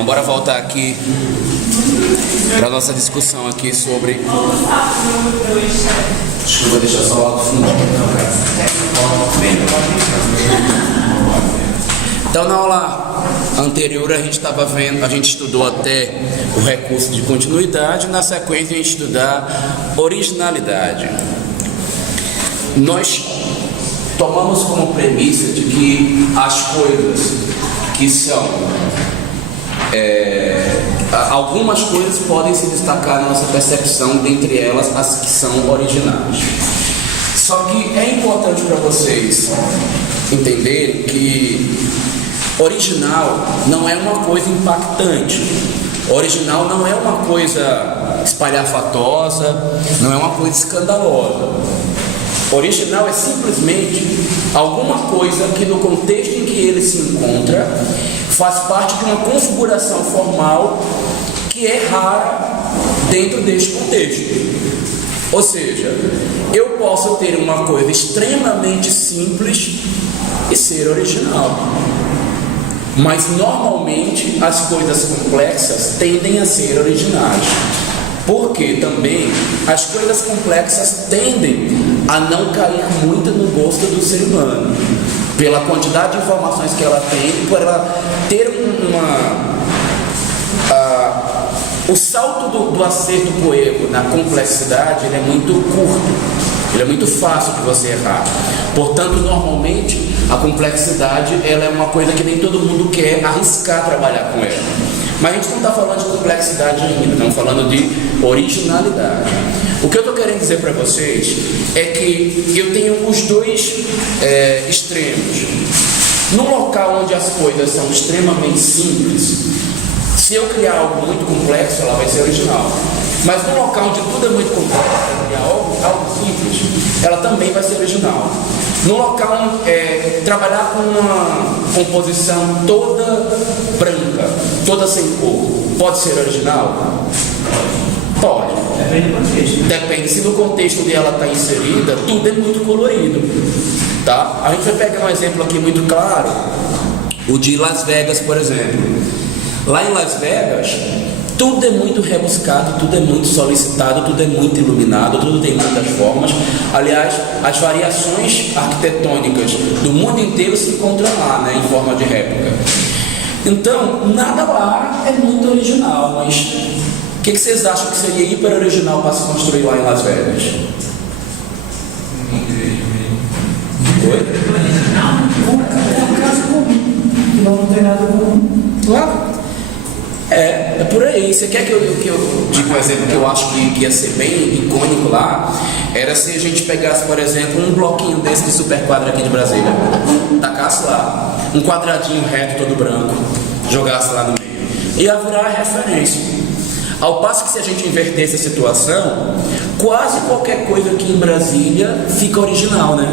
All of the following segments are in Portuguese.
Então, bora voltar aqui para a nossa discussão aqui sobre... Acho que eu vou deixar só o alto fundo. Então, na aula anterior, a gente estava vendo, a gente estudou até o recurso de continuidade, na sequência a gente estudar originalidade. Nós tomamos como premissa de que as coisas que são... algumas coisas podem se destacar na nossa percepção, dentre elas as que são originais. Só que é importante para vocês entenderem que original não é uma coisa impactante, original não é uma coisa espalhafatosa, não é uma coisa escandalosa. Original é simplesmente alguma coisa que no contexto em que ele se encontra faz parte de uma configuração formal que é rara dentro deste contexto. Ou seja, eu posso ter uma coisa extremamente simples e ser original, mas normalmente as coisas complexas tendem a ser originais, porque também as coisas complexas tendem a não cair muito no gosto do ser humano, pela quantidade de informações que ela tem, por ela ter o salto do acerto para o erro na complexidade, ele é muito curto, ele é muito fácil de você errar. Portanto, normalmente a complexidade ela é uma coisa que nem todo mundo quer arriscar trabalhar com ela. Mas a gente não está falando de complexidade ainda, estamos falando de originalidade. O que eu estou querendo dizer para vocês é que eu tenho os dois extremos. Num local onde as coisas são extremamente simples, se eu criar algo muito complexo, ela vai ser original. Mas num local onde tudo é muito complexo, se eu criar algo simples, ela também vai ser original. No local, trabalhar com uma composição toda branca, toda sem cor, pode ser original? Pode. Depende do contexto. Depende se no contexto onde ela está inserida, tudo é muito colorido. Tá? A gente vai pegar um exemplo aqui muito claro, o de Las Vegas, por exemplo. Lá em Las Vegas, tudo é muito rebuscado, tudo é muito solicitado, tudo é muito iluminado, tudo tem muitas formas. Aliás, as variações arquitetônicas do mundo inteiro se encontram lá, né, em forma de réplica. Então, nada lá é muito original, mas o que vocês acham que seria hiper original para se construir lá em Las Vegas? Oi? Uma casa comum, que não tem nada comum. Claro. É por aí. Você quer que eu diga um exemplo que eu acho que ia ser bem icônico lá? Era se a gente pegasse, por exemplo, um bloquinho desse de superquadra aqui de Brasília, tacasse lá, um quadradinho reto todo branco, jogasse lá no meio, ia virar referência. Ao passo que se a gente invertesse a situação, quase qualquer coisa aqui em Brasília fica original, né?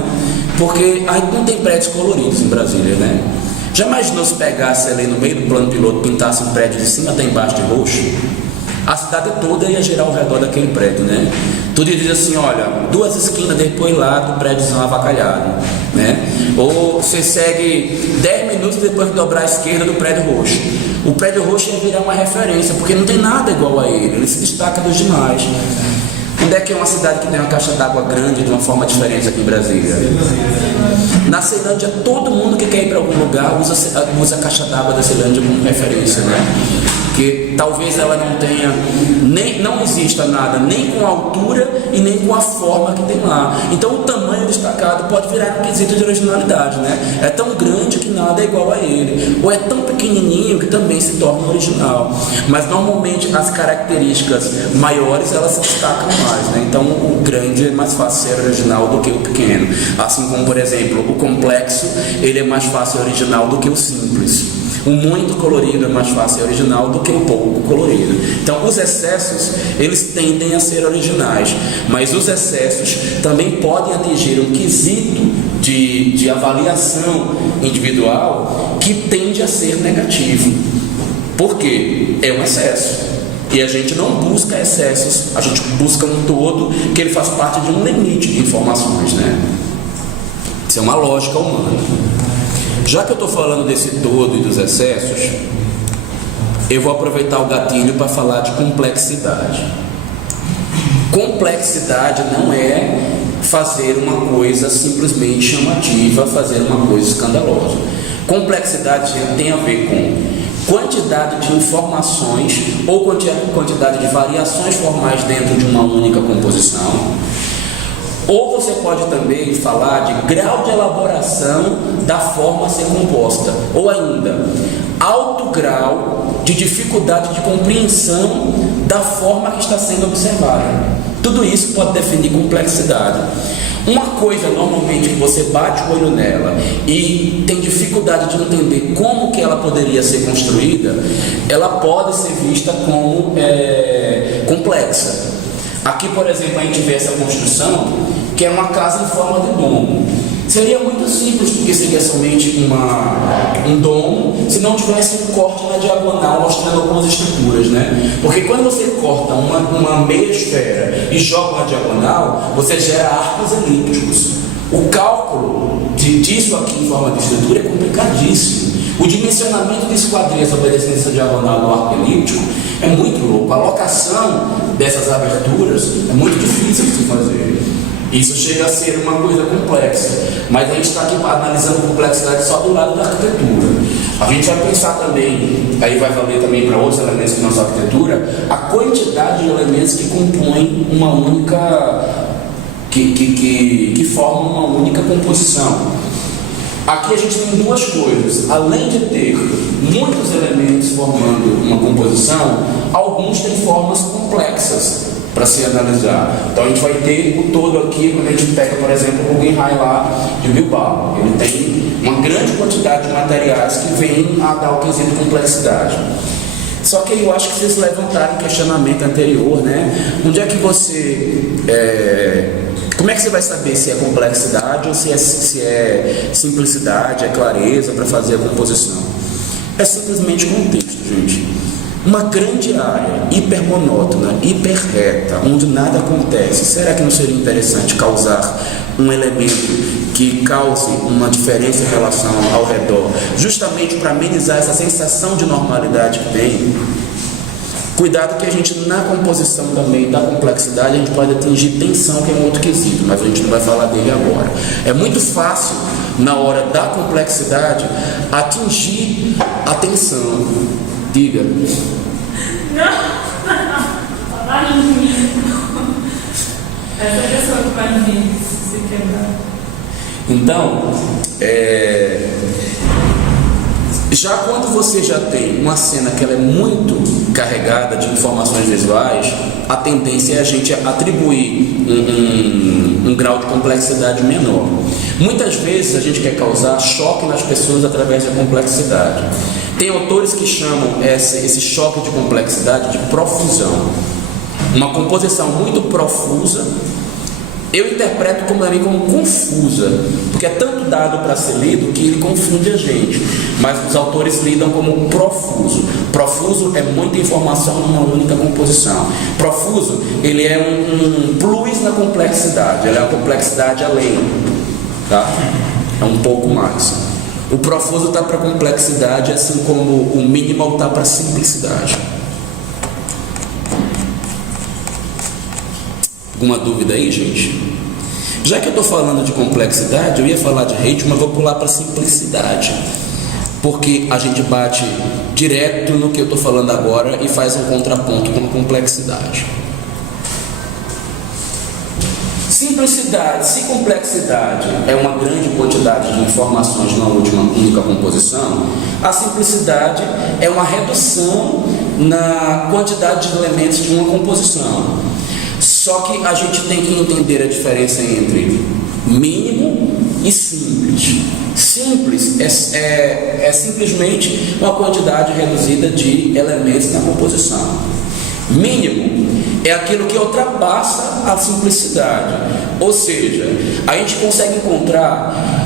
Porque a gente não tem prédios coloridos em Brasília, né? Já imaginou se pegasse ali no meio do plano piloto, pintasse um prédio de cima até embaixo de roxo? A cidade toda ia girar ao redor daquele prédio, né? Tudo ia dizer assim, olha, 2 esquinas depois lá do prédiozão avacalhado, né? Ou você segue 10 minutos depois de dobrar a esquerda do prédio roxo. O prédio roxo ia virar uma referência, porque não tem nada igual a ele se destaca dos demais. Onde é que é uma cidade que tem uma caixa d'água grande de uma forma diferente aqui em Brasília? Na Ceilândia, todo mundo que quer ir para algum lugar usa a caixa d'água da Ceilândia como referência, né? Porque talvez ela não tenha, não exista nada nem com a altura e nem com a forma que tem lá. Então o tamanho destacado pode virar um quesito de originalidade, né? É tão grande que nada é igual a ele, ou é tão pequenininho que também se torna original. Mas normalmente as características maiores elas se destacam mais, né? Então o grande é mais fácil ser original do que o pequeno. Assim como, por exemplo, o complexo ele é mais fácil ser original do que o simples. O muito colorido é mais fácil ser original do que o pouco colorido. Então os excessos eles tendem a ser originais, mas os excessos também podem atingir um quesito de avaliação individual que tende a ser negativo. Por quê? É um excesso. E a gente não busca excessos, a gente busca um todo que ele faz parte de um limite de informações, né? Isso é uma lógica humana. Já que eu estou falando desse todo e dos excessos, eu vou aproveitar o gatilho para falar de complexidade. Complexidade não é fazer uma coisa simplesmente chamativa, fazer uma coisa escandalosa. Complexidade tem a ver com quantidade de informações ou quantidade de variações formais dentro de uma única composição. Ou você pode também falar de grau de elaboração da forma a ser composta, ou ainda, alto grau de dificuldade de compreensão da forma que está sendo observada. Tudo isso pode definir complexidade. Uma coisa, normalmente, que você bate o olho nela e tem dificuldade de entender como que ela poderia ser construída, ela pode ser vista como complexa. Aqui, por exemplo, a gente vê essa construção, que é uma casa em forma de domo. Seria muito simples, porque seria somente um domo, se não tivesse um corte na diagonal mostrando algumas estruturas, né? Porque quando você corta uma meia esfera e joga na diagonal, você gera arcos elípticos. O cálculo disso aqui em forma de estrutura é complicadíssimo. O dimensionamento de esquadrias obedecendo essa diagonal do arco elíptico é muito louco. A locação dessas aberturas é muito difícil de se fazer. Isso chega a ser uma coisa complexa, mas a gente está aqui analisando a complexidade só do lado da arquitetura. A gente vai pensar também, aí vai valer também para outros elementos que não são arquitetura, a quantidade de elementos que compõem uma única, que formam uma única composição. Aqui a gente tem duas coisas. Além de ter muitos elementos formando uma composição, alguns têm formas complexas para se analisar. Então a gente vai ter o todo aqui, quando a gente pega, por exemplo, o Guggenheim lá de Bilbao. Ele tem uma grande quantidade de materiais que vêm a dar o quesito complexidade. Só que eu acho que vocês levantaram um questionamento anterior, né? Onde é que você... como é que você vai saber se é complexidade ou se é simplicidade, é clareza para fazer a composição? É simplesmente contexto, gente. Uma grande área hipermonótona, hiperreta, onde nada acontece, será que não seria interessante causar um elemento que cause uma diferença em relação ao redor, justamente para amenizar essa sensação de normalidade que tem? Cuidado que a gente, na composição também da complexidade, a gente pode atingir tensão, que é um outro quesito, mas a gente não vai falar dele agora. É muito fácil, na hora da complexidade, atingir a tensão. Diga. Não. Essa pessoa que vai vir se quebrar. Então, já quando você já tem uma cena que ela é muito carregada de informações visuais, a tendência é a gente atribuir um grau de complexidade menor. Muitas vezes a gente quer causar choque nas pessoas através da complexidade. Tem autores que chamam esse choque de complexidade de profusão. Uma composição muito profusa, eu interpreto também como confusa, porque é tanto dado para ser lido que ele confunde a gente, mas os autores lidam como profuso. Profuso é muita informação numa única composição. Profuso, ele é um plus na complexidade, ele é uma complexidade além, tá? É um pouco mais. O profuso está para complexidade, assim como o minimal está para simplicidade. Alguma dúvida aí, gente? Já que eu estou falando de complexidade, eu ia falar de ritmo, mas vou pular para simplicidade, porque a gente bate direto no que eu estou falando agora e faz um contraponto com a complexidade. Simplicidade, se complexidade é uma grande quantidade de informações numa única composição, a simplicidade é uma redução na quantidade de elementos de uma composição. Só que a gente tem que entender a diferença entre mínimo e simples. Simples é simplesmente uma quantidade reduzida de elementos na composição. Mínimo é aquilo que ultrapassa a simplicidade. Ou seja, a gente consegue encontrar,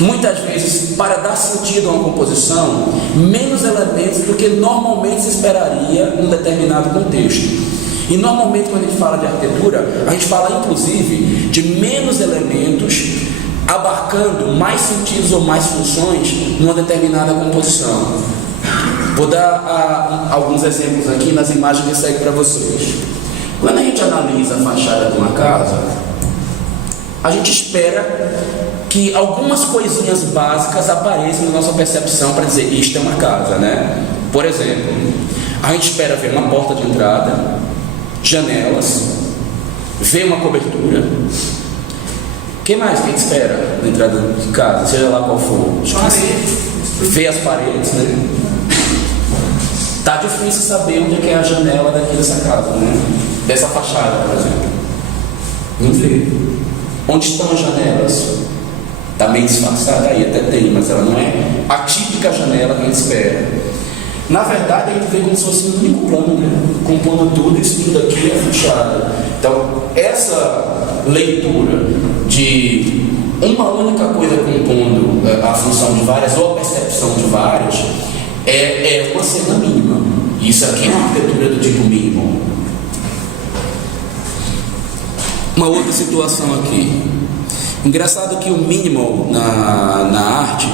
muitas vezes, para dar sentido a uma composição, menos elementos do que normalmente se esperaria em um determinado contexto. E normalmente, quando a gente fala de arquitetura, a gente fala inclusive de menos elementos abarcando mais sentidos ou mais funções numa determinada composição. Vou dar alguns exemplos aqui nas imagens que seguem para vocês. Quando a gente analisa a fachada de uma casa, a gente espera que algumas coisinhas básicas apareçam na nossa percepção para dizer isto é uma casa, né? Por exemplo, a gente espera ver uma porta de entrada, janelas, ver uma cobertura. O que mais que a gente espera na entrada de casa, seja lá qual for? Ver as paredes, né? Tá difícil saber onde é a janela daqui dessa casa, né? Dessa fachada, por exemplo. Não vê. Onde estão as janelas? Está meio disfarçada aí, até tem, mas ela não é a típica janela que a gente espera. Na verdade, a gente vê como se fosse um único plano, né? Compondo tudo, isso tudo aqui é fachada. Então, essa leitura de uma única coisa compondo a função de várias ou a percepção de várias é uma cena mínima. Isso aqui é uma arquitetura do tipo mínimo. Uma outra situação aqui. Engraçado que o minimal na arte,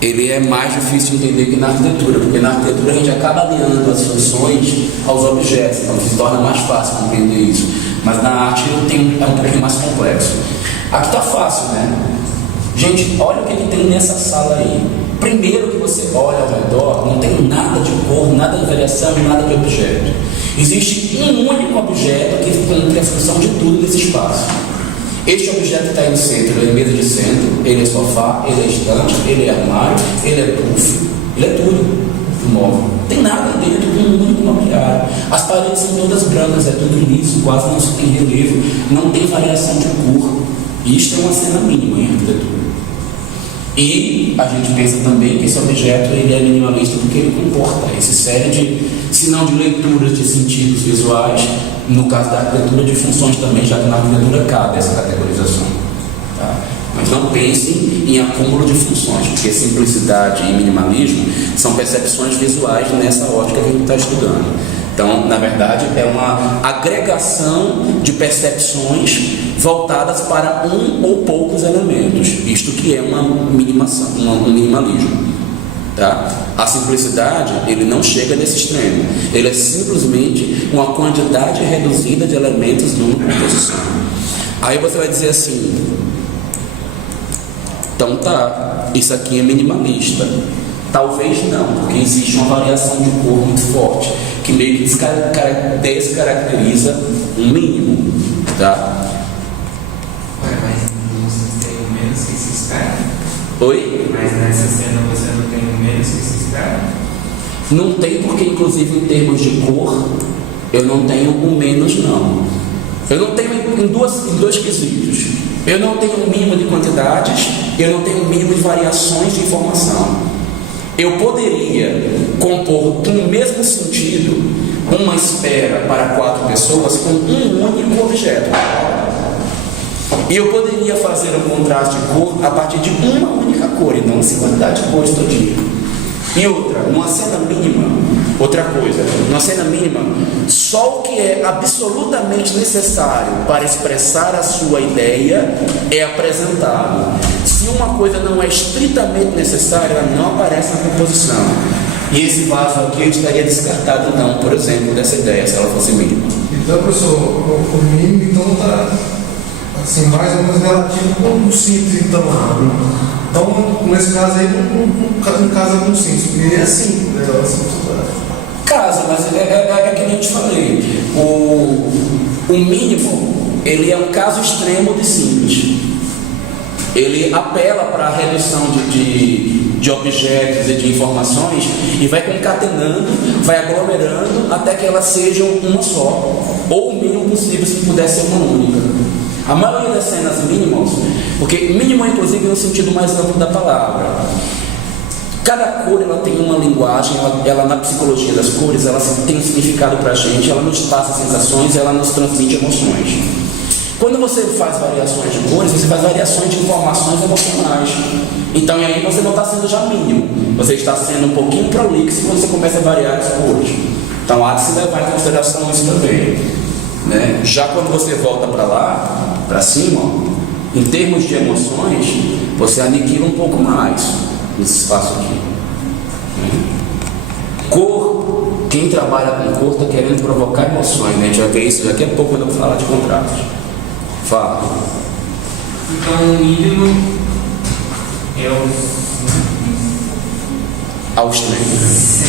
ele é mais difícil de entender que na arquitetura, porque na arquitetura a gente acaba alinhando as funções aos objetos, então se torna mais fácil compreender isso. Mas na arte é um pouquinho mais complexo. Aqui está fácil, né? Gente, olha o que ele tem nessa sala aí. Primeiro que você olha ao redor, não tem nada de cor, nada de variação, nada de objeto. Existe um único objeto que cumpre a função de tudo nesse espaço. Este objeto está aí no centro, ele é mesa de centro, ele é sofá, ele é estante, ele é armário, ele é puff, ele é tudo móvel. Não tem nada dentro de um único mobiliário. As paredes são todas brancas, é tudo liso, quase não se tem relevo, não tem variação de cor. Isto é uma cena mínima em arquitetura. E a gente pensa também que esse objeto ele é minimalista porque ele comporta essa série de, se não de leituras de sentidos visuais, no caso da arquitetura de funções também, já que na arquitetura cabe essa categorização. Tá? Mas não pensem em acúmulo de funções, porque simplicidade e minimalismo são percepções visuais nessa ótica que a gente está estudando. Então, na verdade, é uma agregação de percepções voltadas para um ou poucos elementos, isto que é um minimalismo. Tá? A simplicidade, ele não chega nesse extremo, ele é simplesmente uma quantidade reduzida de elementos numa composição. Aí você vai dizer assim, então tá, isso aqui é minimalista. Talvez não, porque existe uma variação de cor muito forte, que meio que descaracteriza um mínimo, tá? Mas você tem o menos que se espera? Oi? Mas nessa cena você não tem o menos que se espera? Não tem, porque inclusive em termos de cor, eu não tenho o menos não. Eu não tenho em dois quesitos. Eu não tenho um mínimo de quantidades, eu não tenho um mínimo de variações de informação. Eu poderia compor no mesmo sentido uma esfera para 4 pessoas com um único objeto. E eu poderia fazer um contraste de cor a partir de uma única cor, e não essa quantidade de cores todinha. E outra, numa cena mínima, outra coisa, numa cena mínima, só o que é absolutamente necessário para expressar a sua ideia é apresentado. Se uma coisa não é estritamente necessária, ela não aparece na composição. E esse vaso aqui eu estaria descartado, então, por exemplo, dessa ideia, se ela fosse mínima. Então, professor, o mínimo então está assim, mais ou menos relativo com o simples, então. Então, nesse caso aí, não casa com o simples, porque é assim, né? Casa, mas é que nem eu te falei. O mínimo, ele é um caso extremo de simples. Ele apela para a redução de objetos e de informações e vai concatenando, vai aglomerando até que elas sejam uma só, ou o mínimo possível se puder ser uma única. A maioria das cenas mínimas, porque mínimo inclusive no sentido mais amplo da palavra, cada cor ela tem uma linguagem, ela na psicologia das cores, ela tem um significado para a gente, ela nos passa sensações, ela nos transmite emoções. Quando você faz variações de cores, você faz variações de informações emocionais. Então, e aí você não está sendo já mínimo, você está sendo um pouquinho prolixo quando você começa a variar as cores. Então, há de se levar em consideração isso também. Né? Já quando você volta para lá, para cima, em termos de emoções, você aniquila um pouco mais nesse espaço aqui. quem trabalha com cor está querendo provocar emoções, né? A gente vai ver isso daqui a pouco quando eu falar de contratos. Fala. Então, o mínimo é o Aos treinos.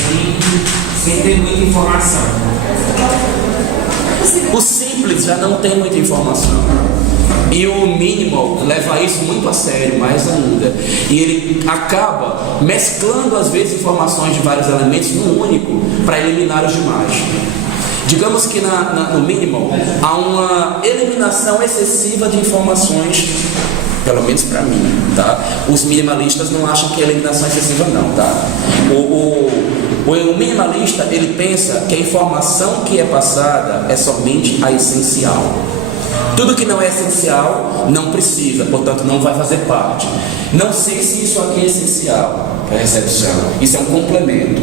sem ter muita informação. O simples já não tem muita informação. E o minimal leva isso muito a sério, mais ainda. E ele acaba mesclando, às vezes, informações de vários elementos num único para eliminar os demais. Digamos que no minimal há uma eliminação excessiva de informações, pelo menos para mim, tá? Os minimalistas não acham que é eliminação excessiva não, tá? O minimalista, ele pensa que a informação que é passada é somente a essencial. Tudo que não é essencial não precisa, portanto não vai fazer parte. Não sei se isso aqui é essencial para a recepção. Isso é um complemento.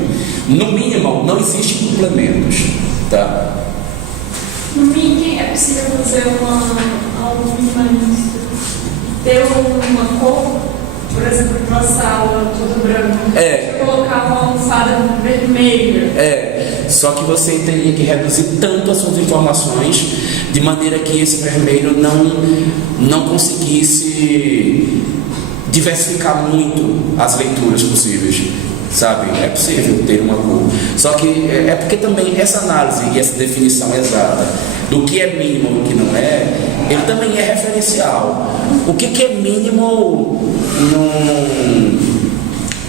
No minimal não existem complementos, tá? No Mickey é possível fazer algo minimalista. Ter uma cor, por exemplo, uma sala toda branca. Colocar uma almofada vermelha. Só que você teria que reduzir tanto as suas informações de maneira que esse vermelho não conseguisse diversificar muito as leituras possíveis, sabe? É possível ter uma cor. Só que é porque também essa análise e essa definição exata do que é mínimo e do que não é, ele também é referencial. O que é mínimo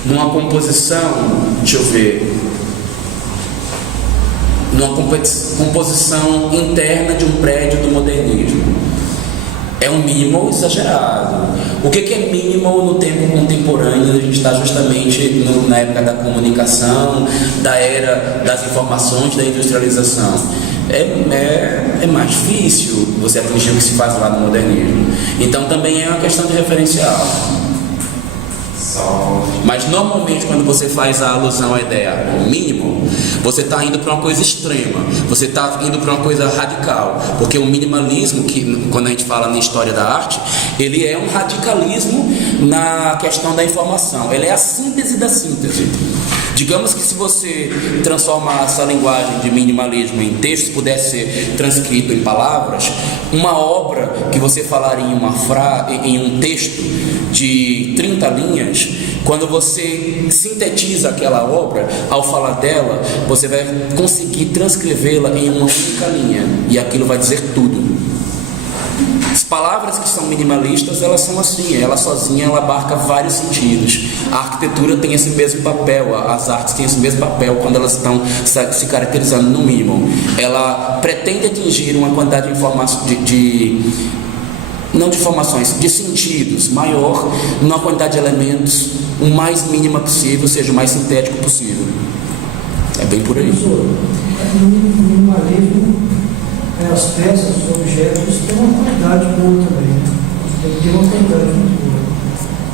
numa composição, deixa eu ver, numa composição interna de um prédio do modernismo? É um minimal exagerado. O que é minimal no tempo contemporâneo? A gente está justamente na época da comunicação, da era das informações, da industrialização. É mais difícil você atingir o que se faz lá no modernismo. Então também é uma questão de referencial. Mas normalmente quando você faz a alusão à ideia mínimo, você está indo para uma coisa extrema, você está indo para uma coisa radical, porque o minimalismo, que quando a gente fala na história da arte, ele é um radicalismo na questão da informação, ele é a síntese da síntese. Digamos que se você transformar essa linguagem de minimalismo em texto, pudesse ser transcrito em palavras, uma obra que você falaria em um texto de 30 linhas, quando você sintetiza aquela obra, ao falar dela, você vai conseguir transcrevê-la em uma única linha, e aquilo vai dizer tudo. As palavras que são minimalistas, elas são assim, ela sozinha ela abarca vários sentidos. A arquitetura tem esse mesmo papel, as artes têm esse mesmo papel quando elas estão se caracterizando no mínimo. Ela pretende atingir uma quantidade de informações, não de informações, de sentidos maior, numa quantidade de elementos o mais mínima possível, seja o mais sintético possível. É bem por aí. O minimalismo, as peças, os objetos têm uma qualidade boa também. Tem que ter uma qualidade muito boa.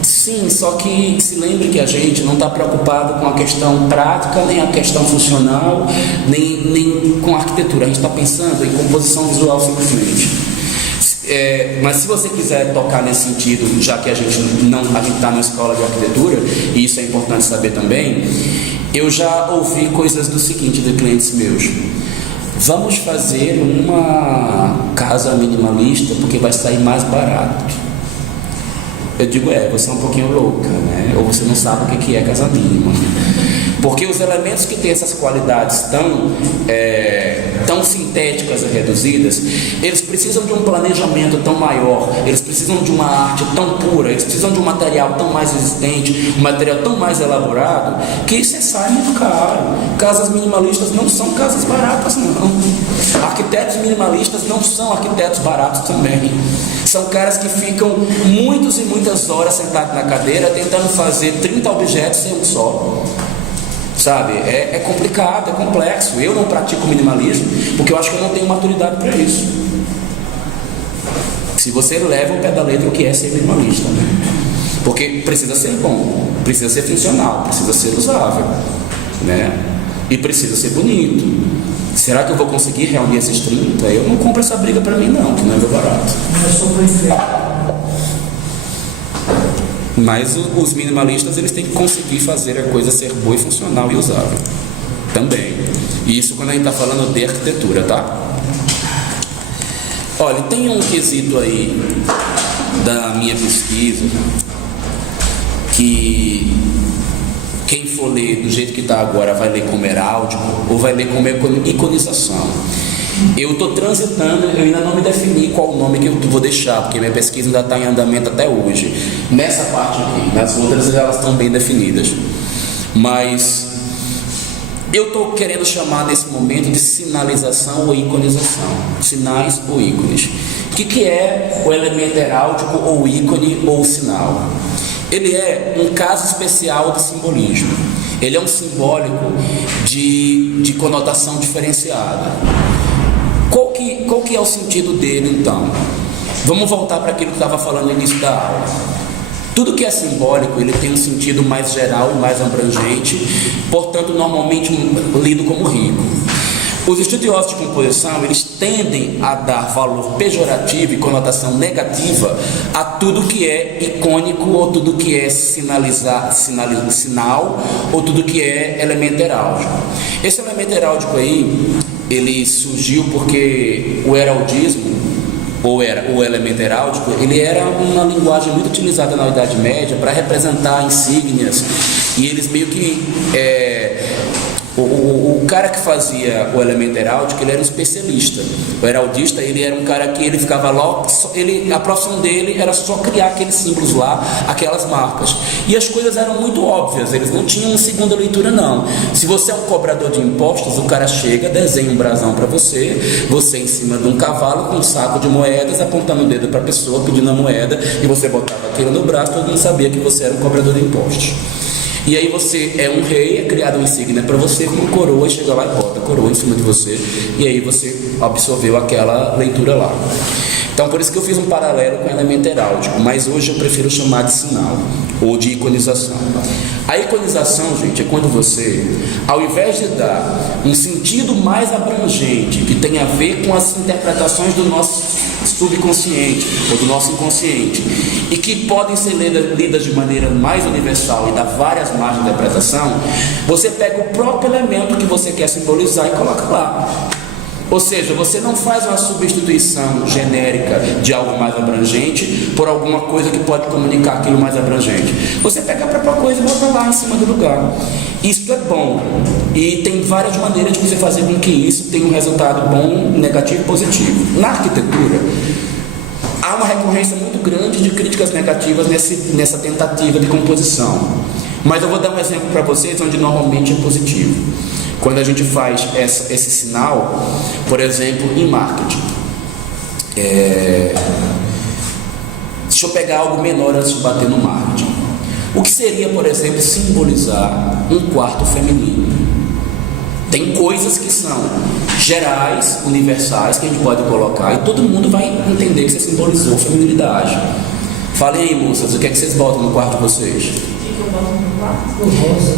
Sim, só que se lembre que a gente não está preocupado com a questão prática, nem a questão funcional, nem com a arquitetura. A gente está pensando em composição visual simplesmente. Mas se você quiser tocar nesse sentido, já que a gente está numa escola de arquitetura, e isso é importante saber também, eu já ouvi coisas do seguinte de clientes meus: vamos fazer uma casa minimalista porque vai sair mais barato. Eu digo, você é um pouquinho louca, né? Ou você não sabe o que é casa mínima. Porque os elementos que têm essas qualidades tão sintéticas e reduzidas, eles precisam de um planejamento tão maior, eles precisam de uma arte tão pura, eles precisam de um material tão mais resistente, um material tão mais elaborado, que isso sai muito caro. Casas minimalistas não são casas baratas, não. Arquitetos minimalistas não são arquitetos baratos também. São caras que ficam muitas e muitas horas sentados na cadeira tentando fazer 30 objetos em um só. Sabe, é complicado, é complexo. Eu não pratico minimalismo porque eu acho que eu não tenho maturidade para isso. Se você leva o pé da letra o que é ser minimalista, né? Porque precisa ser bom, precisa ser funcional, precisa ser usável, né? E precisa ser bonito. Será que eu vou conseguir reunir esses 30? Eu não compro essa briga para mim não, que não é meu barato. Não é só para enfrentar. Mas os minimalistas, eles têm que conseguir fazer a coisa ser boa e funcional e usável. Também. Isso quando a gente está falando de arquitetura, tá? Olha, tem um quesito aí da minha pesquisa que quem for ler do jeito que está agora vai ler como heráldico ou vai ler como iconização. Eu estou transitando, eu ainda não me defini qual o nome que eu vou deixar, porque minha pesquisa ainda está em andamento até hoje. Nessa parte aqui, nas outras elas estão bem definidas. Mas eu estou querendo chamar nesse momento de sinalização ou iconização. Sinais ou ícones. O que é o elemento heráldico ou ícone ou sinal? Ele é um caso especial de simbolismo. Ele é um simbólico de conotação diferenciada. Qual que é o sentido dele, então? Vamos voltar para aquilo que estava falando no início da aula. Tudo que é simbólico, ele tem um sentido mais geral e mais abrangente, portanto, normalmente lido como rico. Os estudiosos de composição, eles tendem a dar valor pejorativo e conotação negativa a tudo que é icônico ou tudo que é sinal ou tudo que é elemento heráldico. Esse elemento heráldico aí, ele surgiu porque o heraldismo, ou o elemento heráldico, ele era uma linguagem muito utilizada na Idade Média para representar insígnias, e eles meio que o cara que fazia o elemento heráldico, ele era um especialista. O heraldista, ele era um cara que ele ficava lá, a profissão dele era só criar aqueles símbolos lá, aquelas marcas. E as coisas eram muito óbvias, eles não tinham segunda leitura não. Se você é um cobrador de impostos, o cara chega, desenha um brasão para você em cima de um cavalo com um saco de moedas, apontando o dedo para a pessoa, pedindo a moeda, e você botava aquilo no braço, todo mundo sabia que você era um cobrador de impostos. E aí você é um rei, é criado uma insígnia para você com uma coroa, e chega lá e bota a coroa em cima de você, e aí você absorveu aquela leitura lá. Então por isso que eu fiz um paralelo com o elemento heráldico, mas hoje eu prefiro chamar de sinal ou de iconização. A iconização, gente, é quando você, ao invés de dar um sentido mais abrangente, que tem a ver com as interpretações do nosso subconsciente ou do nosso inconsciente, e que podem ser lidas de maneira mais universal e dar várias margens de interpretação, você pega o próprio elemento que você quer simbolizar e coloca lá. Ou seja, você não faz uma substituição genérica de algo mais abrangente por alguma coisa que pode comunicar aquilo mais abrangente. Você pega a própria coisa e bota lá em cima do lugar. Isso é bom. E tem várias maneiras de você fazer com que isso tenha um resultado bom, negativo e positivo. Na arquitetura, há uma recorrência muito grande de críticas negativas nessa tentativa de composição. Mas eu vou dar um exemplo para vocês onde normalmente é positivo. Quando a gente faz esse sinal, por exemplo, em marketing. Deixa eu pegar algo menor antes de bater no marketing. O que seria, por exemplo, simbolizar um quarto feminino? Tem coisas que são gerais, universais, que a gente pode colocar, e todo mundo vai entender que você simbolizou feminilidade. Falem aí, moças, o que é que vocês botam no quarto de vocês?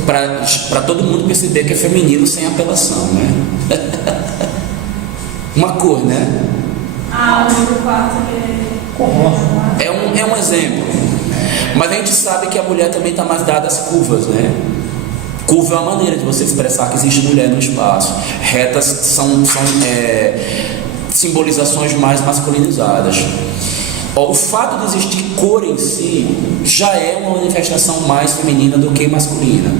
Para todo mundo perceber que é feminino sem apelação, né? Uma cor, né? O do quarto é um exemplo. Mas a gente sabe que a mulher também está mais dada às curvas, né? Curva é uma maneira de você expressar que existe mulher no espaço. Retas são simbolizações mais masculinizadas. O fato de existir cor em si já é uma manifestação mais feminina do que masculina.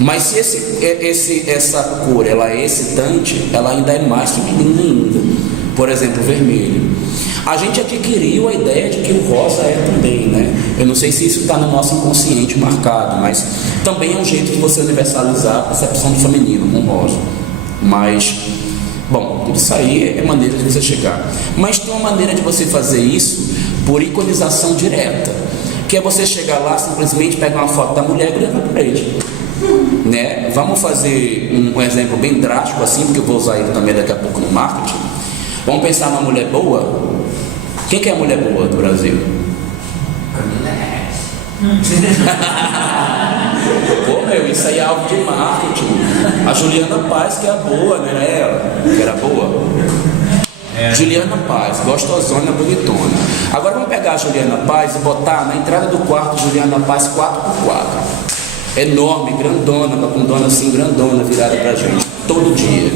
Mas se essa cor ela é excitante, ela ainda é mais feminina ainda. Por exemplo, o vermelho. A gente adquiriu a ideia de que o rosa é também, né? Eu não sei se isso está no nosso inconsciente marcado, mas também é um jeito de você universalizar a percepção do feminino com rosa. Mas bom, tudo isso aí é maneira de você chegar. Mas tem uma maneira de você fazer isso por iconização direta, que é você chegar lá, simplesmente pegar uma foto da mulher e grudar na parede, né? Vamos fazer um exemplo bem drástico assim, porque eu vou usar ele também daqui a pouco no marketing. Vamos pensar numa mulher boa. Quem que é a mulher boa do Brasil? Pô, meu, isso aí é algo de marketing. A Juliana Paz, que é a boa, né? Ela, que era boa. Juliana Paz, gostosona, bonitona. Agora vamos pegar a Juliana Paz e botar na entrada do quarto Juliana Paz 4x4. enorme, grandona, uma bundona assim, grandona, virada pra gente, todo dia.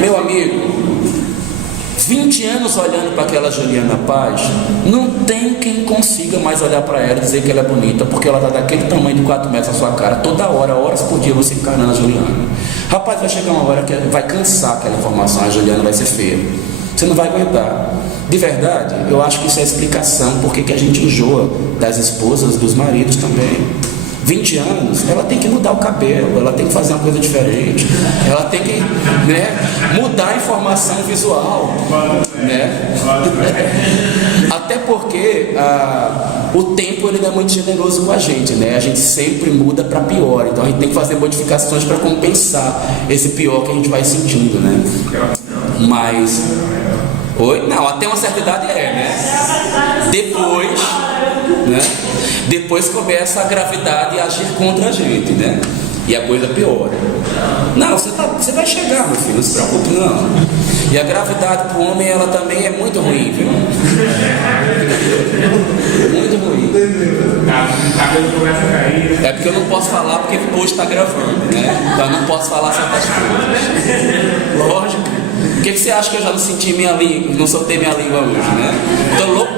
Meu amigo, 20 anos olhando para aquela Juliana Paz, não tem quem consiga mais olhar para ela e dizer que ela é bonita, porque ela está daquele tamanho de 4 metros na sua cara, toda hora, horas por dia você encarnando a Juliana. Rapaz, vai chegar uma hora que vai cansar aquela informação, a Juliana vai ser feia. Você não vai aguentar. De verdade, eu acho que isso é a explicação porque que a gente enjoa das esposas, dos maridos também. 20 anos, ela tem que mudar o cabelo, ela tem que fazer uma coisa diferente, ela tem que, né, mudar a informação visual, né? Até porque o tempo ele não é muito generoso com a gente, né? A gente sempre muda para pior, então a gente tem que fazer modificações para compensar esse pior que a gente vai sentindo, né? Mas, oi? Não, até uma certa idade né? Depois começa a gravidade a agir contra a gente, né? E a coisa piora. Não, você vai chegar, meu filho, não se preocupe não. E a gravidade para o homem, ela também é muito ruim, viu? Muito ruim. O cabelo começa a cair. É porque eu não posso falar porque hoje está gravando, né? Então eu não posso falar certas coisas. Lógico. Por que você acha que eu já não senti minha língua, não soltei minha língua hoje, né? Tô louco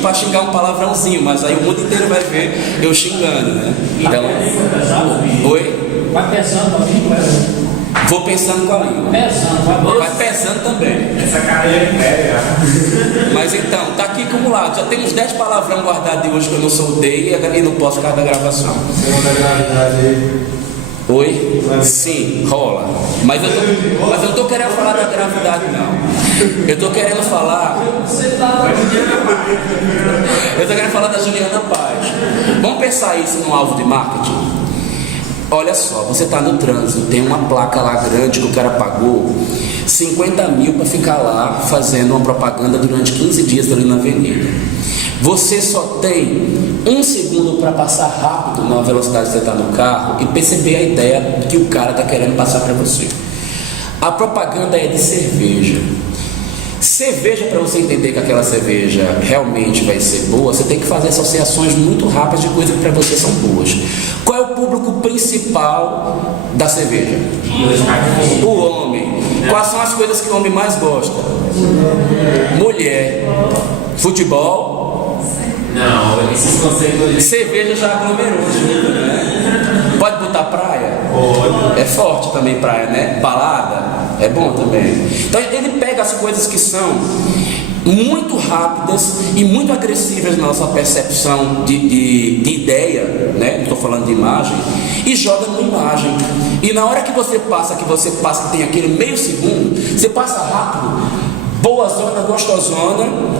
para xingar um palavrãozinho, mas aí o mundo inteiro vai ver eu xingando, né? Então, oi? Vai pesando a língua? Vou pensando com a língua. Vai pesando também. Essa cara aí é velha. Mas então, tá aqui acumulado. Já tem uns 10 palavrão guardados de hoje que eu não soltei e não posso ficar da gravação. Segunda gravidade aí. Oi? Sim, rola. Mas eu não tô querendo falar da gravidade, não. Eu tô querendo falar. Eu tô querendo falar da Juliana Paz. Vamos pensar isso num alvo de marketing? Olha só, você está no trânsito, tem uma placa lá grande que o cara pagou 50 mil para ficar lá fazendo uma propaganda durante 15 dias ali na avenida. Você só tem 1 segundo para passar rápido na velocidade que você está no carro e perceber a ideia que o cara está querendo passar para você. A propaganda é de cerveja. Cerveja, para você entender que aquela cerveja realmente vai ser boa, você tem que fazer associações muito rápidas de coisas que para você são boas. Qual é o público principal da cerveja? O homem. Quais são as coisas que o homem mais gosta? Mulher. Futebol? Não, esses conceitos. Cerveja já aglomerou junto, né? Pode botar praia? Pode. É forte também praia, né? Balada? É bom também. Então ele pega as coisas que são muito rápidas e muito agressivas na nossa percepção de ideia, né? Não estou falando de imagem, e joga numa imagem. E na hora que você passa, que tem aquele meio segundo, você passa rápido, boa zona, gostosona,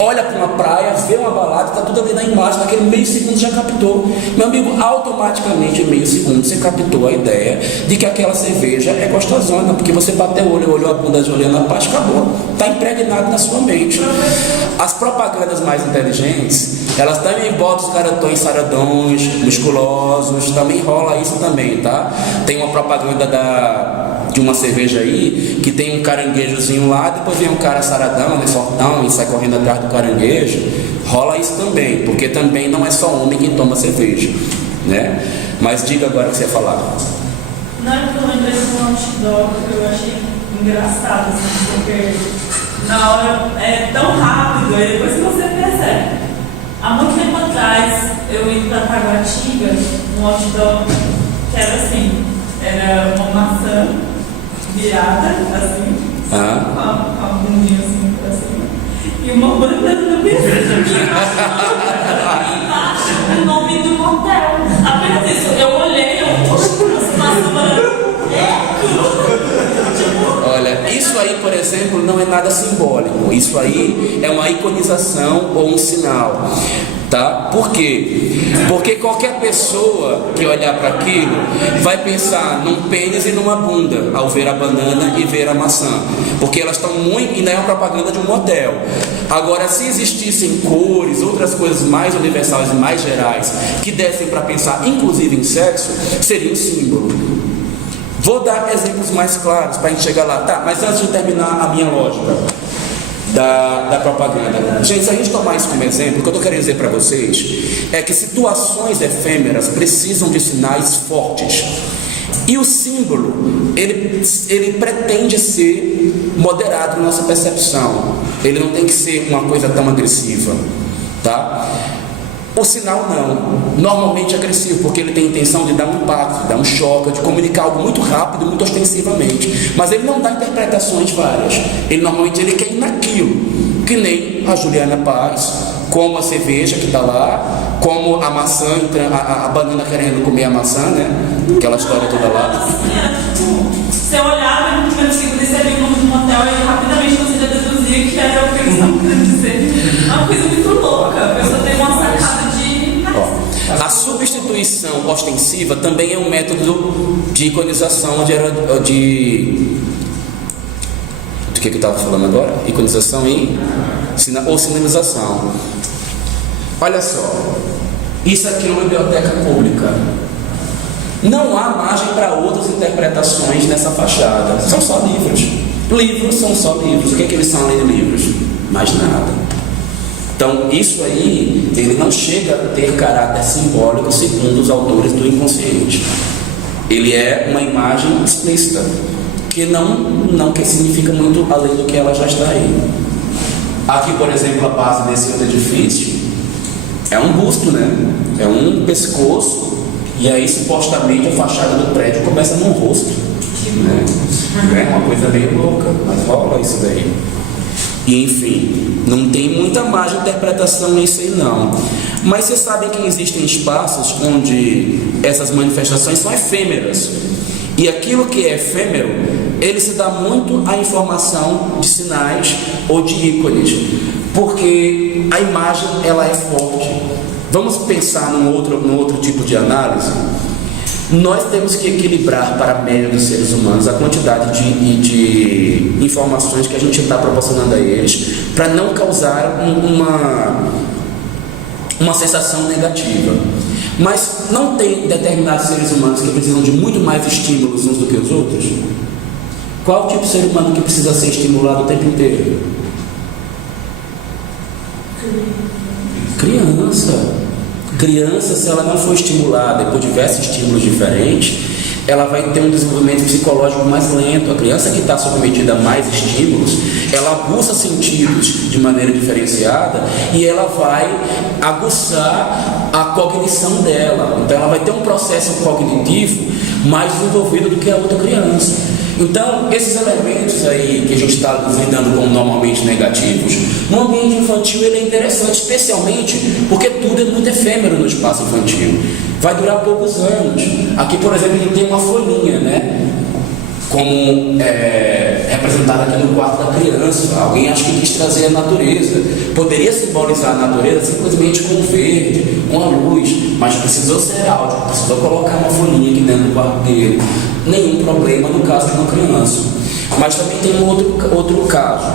olha para uma praia, vê uma balada, está tudo ali na imagem, naquele meio segundo já captou. Meu amigo, automaticamente em meio segundo você captou a ideia de que aquela cerveja é gostosona, porque você bateu o olho, olhou a bunda de Juliana Paz, acabou. Está impregnado na sua mente. As propagandas mais inteligentes, elas também botam os caratões saradões, musculosos, também rola isso também, tá? Tem uma propaganda de uma cerveja aí, que tem um caranguejozinho lá, depois vem um cara saradão, né, fortão, e sai correndo atrás do caranguejo. Rola isso também, porque também não é só homem que toma cerveja, né? Mas diga agora o que você ia falar. Não é que eu lembrei de um outdoor que eu achei engraçado, assim, porque na hora é tão rápido, aí depois que você percebe. Há muito tempo atrás, eu ia para Taguatinga, um outdoor que era assim, era uma maçã virada, assim, com a bundinha assim pra cima, e uma bandana bem embaixo o nome do motel. Apenas isso, eu olhei, Olha, isso aí, por exemplo, não é nada simbólico. Isso aí é uma iconização ou um sinal. Tá? Por quê? Porque qualquer pessoa que olhar para aquilo vai pensar num pênis e numa bunda ao ver a banana e ver a maçã, porque elas estão muito, e não é uma propaganda de um motel. Agora, se existissem cores, outras coisas mais universais e mais gerais que dessem para pensar inclusive em sexo, seria um símbolo. Vou dar exemplos mais claros para a gente chegar lá, tá? Mas antes de terminar a minha lógica, da propaganda. Gente, se a gente tomar isso como exemplo, o que eu estou querendo dizer para vocês é que situações efêmeras precisam de sinais fortes. E o símbolo, ele pretende ser moderado na nossa percepção. Ele não tem que ser uma coisa tão agressiva, tá? O sinal não, normalmente é agressivo, porque ele tem a intenção de dar um impacto, de dar um choque, de comunicar algo muito rápido, muito ostensivamente. Mas ele não dá interpretações várias. Ele normalmente quer ir naquilo, que nem a Juliana Paz, como a cerveja que está lá, como a maçã, a banana querendo comer a maçã, né? Aquela história toda lá. Você olhava no primeiro segundo e você viu o nome do motel e rapidamente você já deduzia que era o que eles estavam querendo dizer. É uma coisa muito louca. A pessoa tem uma sacada de... A substituição ostensiva também é um método de iconização do que eu estava falando agora? Iconização ou sinalização. Olha só, isso aqui é uma biblioteca pública. Não há margem para outras interpretações nessa fachada. São só livros. Livros são só livros. O que eles são além de livros? Mais nada. Então, isso aí, ele não chega a ter caráter simbólico segundo os autores do inconsciente. Ele é uma imagem explícita, que não que significa muito além do que ela já está aí. Aqui, por exemplo, a base desse outro edifício é um busto, né? É um pescoço. E aí, supostamente, a fachada do prédio começa num rosto. Né? É uma coisa meio louca, mas rola isso daí. E, enfim, não tem muita margem de interpretação nisso aí, não. Mas vocês sabem que existem espaços onde essas manifestações são efêmeras. E aquilo que é efêmero, ele se dá muito à informação de sinais ou de ícones. Porque a imagem, ela é forte. Vamos pensar num outro tipo de análise. Nós temos que equilibrar para a média dos seres humanos a quantidade de informações que a gente está proporcionando a eles, para não causar uma sensação negativa. Mas não tem determinados seres humanos que precisam de muito mais estímulos uns do que os outros? Qual o tipo de ser humano que precisa ser estimulado o tempo inteiro? Criança, se ela não for estimulada por diversos estímulos diferentes, ela vai ter um desenvolvimento psicológico mais lento. A criança que está submetida a mais estímulos, ela aguça sentidos de maneira diferenciada e ela vai aguçar a cognição dela. Então ela vai ter um processo cognitivo mais desenvolvido do que a outra criança. Então, esses elementos aí que a gente está lidando como normalmente negativos, no ambiente infantil ele é interessante, especialmente porque tudo é muito efêmero no espaço infantil. Vai durar poucos anos. Aqui, por exemplo, ele tem uma folhinha, né? Como representada aqui no quarto da criança. Alguém acha que quis trazer a natureza. Poderia simbolizar a natureza simplesmente com o verde, com a luz, mas precisou ser áudio, precisou colocar uma folhinha aqui dentro do quarto dele. Nenhum problema no caso de uma criança. Mas também tem um outro caso.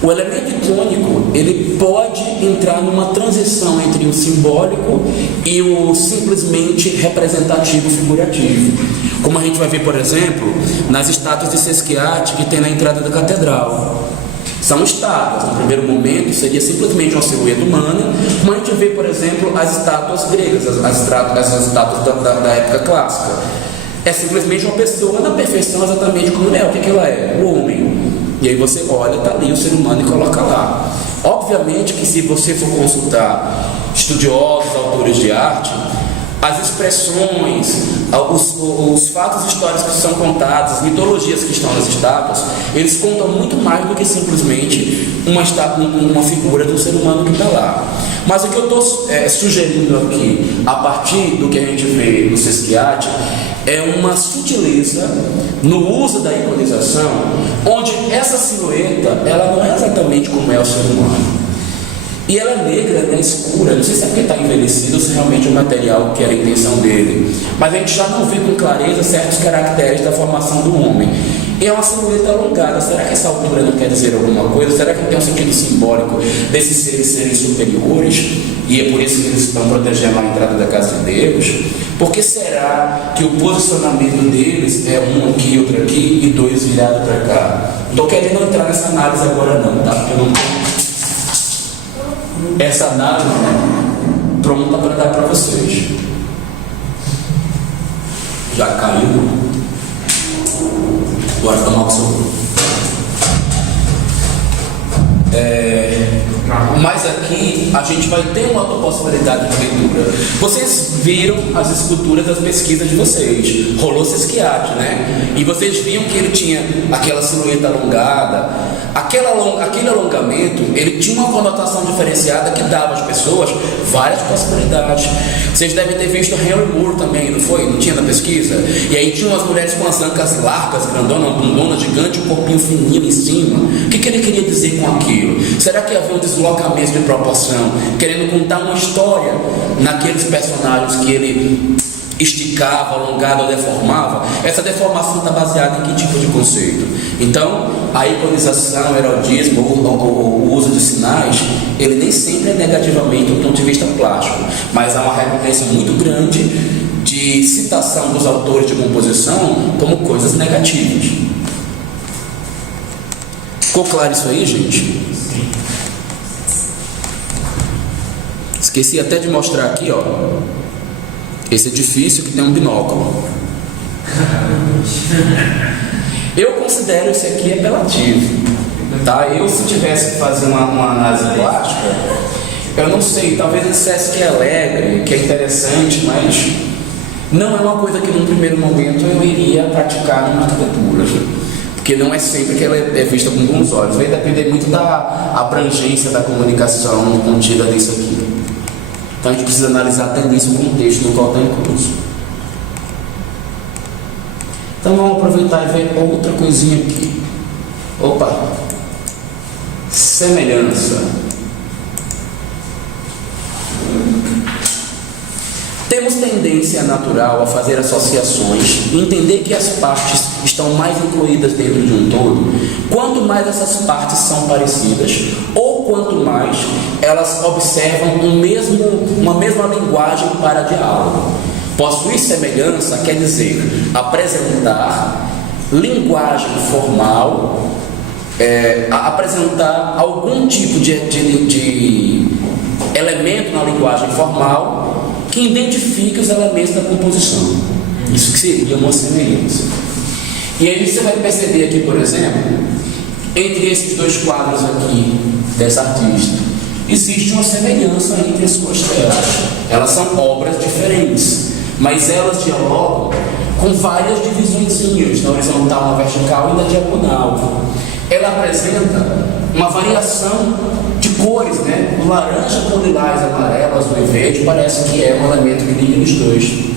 O elemento icônico, ele pode entrar numa transição entre o simbólico e o simplesmente representativo figurativo. Como a gente vai ver, por exemplo, nas estátuas de Sesquiate que tem na entrada da catedral. São estátuas, no primeiro momento seria simplesmente uma silhueta humana, como a gente vê, por exemplo, as estátuas gregas, as estátuas da época clássica. É simplesmente uma pessoa na perfeição exatamente como é. O que ela é? O homem. E aí você olha, está ali o ser humano e coloca lá. Obviamente que se você for consultar estudiosos, autores de arte, as expressões, os fatos históricos que são contados, as mitologias que estão nas estátuas, eles contam muito mais do que simplesmente uma figura do ser humano que está lá. Mas o que eu estou sugerindo aqui, a partir do que a gente vê no Sesquiate, é uma sutileza no uso da iconização, onde essa silhueta, ela não é exatamente como é o ser humano. E ela é negra, né, escura, não sei se é porque está envelhecido ou se realmente é o material que era a intenção dele. Mas a gente já não vê com clareza certos caracteres da formação do homem. E é uma silhueta alongada. Será que essa altura não quer dizer alguma coisa? Será que tem um sentido simbólico desses seres serem superiores? E é por isso que eles estão protegendo a entrada da casa de Deus? Por que será que o posicionamento deles é um aqui, outro aqui e dois virados para cá? Não estou querendo entrar nessa análise agora não, tá? Porque eu não tenho essa análise pronta para dar para vocês. Já caiu? Agora tomar o seu. Mas aqui a gente vai ter uma outra possibilidade de leitura. Vocês viram as esculturas das pesquisas de vocês. Rolou Sesquiate, né? E vocês viam que ele tinha aquela silhueta alongada. Aquele alongamento, ele tinha uma conotação diferenciada que dava às pessoas várias possibilidades. Vocês devem ter visto Henry Moore também, não foi? Não tinha na pesquisa? E aí tinha umas mulheres com as ancas largas, grandonas, bundona gigante, um corpinho fininho em cima. O que ele queria dizer com aquilo? Será que havia um deslocamento de proporção, querendo contar uma história naqueles personagens que ele esticava, alongava ou deformava? Essa deformação está baseada em que tipo de conceito? Então, a iconização, o erodismo, o uso de sinais, ele nem sempre é negativamente do ponto de vista plástico, mas há uma recorrência muito grande de citação dos autores de composição como coisas negativas. Ficou claro isso aí, gente? Esqueci até de mostrar aqui, ó, esse edifício que tem um binóculo. Eu considero esse aqui apelativo, tá? Eu, se tivesse que fazer uma análise plástica, eu não sei, talvez eu dissesse que é alegre, que é interessante, mas não é uma coisa que num primeiro momento eu iria praticar numa arquitetura, porque não é sempre que ela é vista com bons olhos. Vai depender muito da abrangência da comunicação contida nisso aqui. Então a gente precisa analisar até nisso o contexto no qual está incluso. Então vamos aproveitar e ver outra coisinha aqui. Opa! Semelhança. Temos tendência natural a fazer associações e entender que as partes estão mais incluídas dentro de um todo, quanto mais essas partes são parecidas, ou quanto mais elas observam uma mesma linguagem para diálogo. Possuir semelhança quer dizer apresentar linguagem formal, apresentar algum tipo de elemento na linguagem formal que identifique os elementos da composição. Isso que seria uma semelhança. E aí você vai perceber aqui, por exemplo, entre esses dois quadros aqui dessa artista, existe uma semelhança entre as suas telas. Elas são obras diferentes, mas elas dialogam com várias divisõezinhas, na horizontal, na vertical e na diagonal. Ela apresenta uma variação de cores, né? O laranja com lilás, amarelo, azul e verde, parece que é um elemento que liga os dois.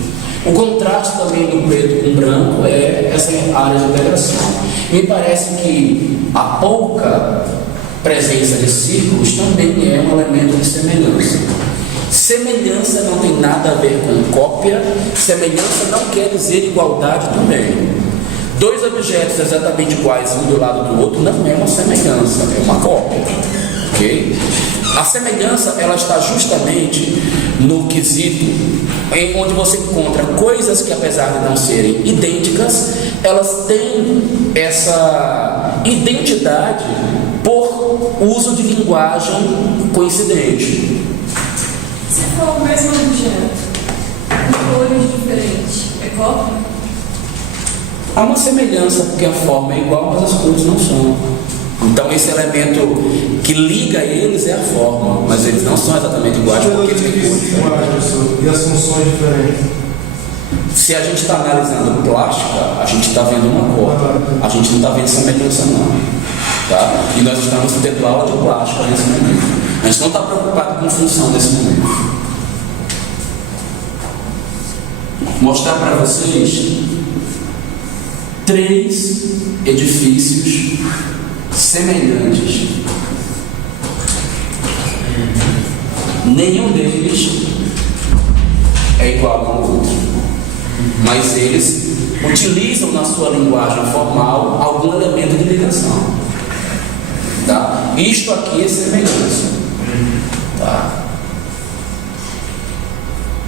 O contraste também do preto com branco é essa área de integração. Me parece que a pouca presença de círculos também é um elemento de semelhança. Semelhança não tem nada a ver com cópia, semelhança não quer dizer igualdade também. Dois objetos exatamente iguais um do lado do outro não é uma semelhança, é uma cópia. Okay? A semelhança ela está justamente no quesito em onde você encontra coisas que, apesar de não serem idênticas, elas têm essa identidade por uso de linguagem coincidente. Se for o mesmo objeto, com cores diferentes, é cópia? Há uma semelhança porque a forma é igual, mas as cores não são. Então esse elemento que liga eles é a forma, mas eles não são exatamente iguais porque eles têm cores diferentes. E as funções diferentes? Se a gente está analisando plástica, a gente está vendo uma cor, a gente não está vendo semelhança não. Tá? E nós estamos tendo aula de plástica nesse momento. A gente não está preocupado com função nesse momento. Mostrar para vocês 3 edifícios semelhantes. Nenhum deles é igual ao outro, mas eles utilizam na sua linguagem formal algum elemento de ligação. Tá? Isto aqui é semelhança. Tá?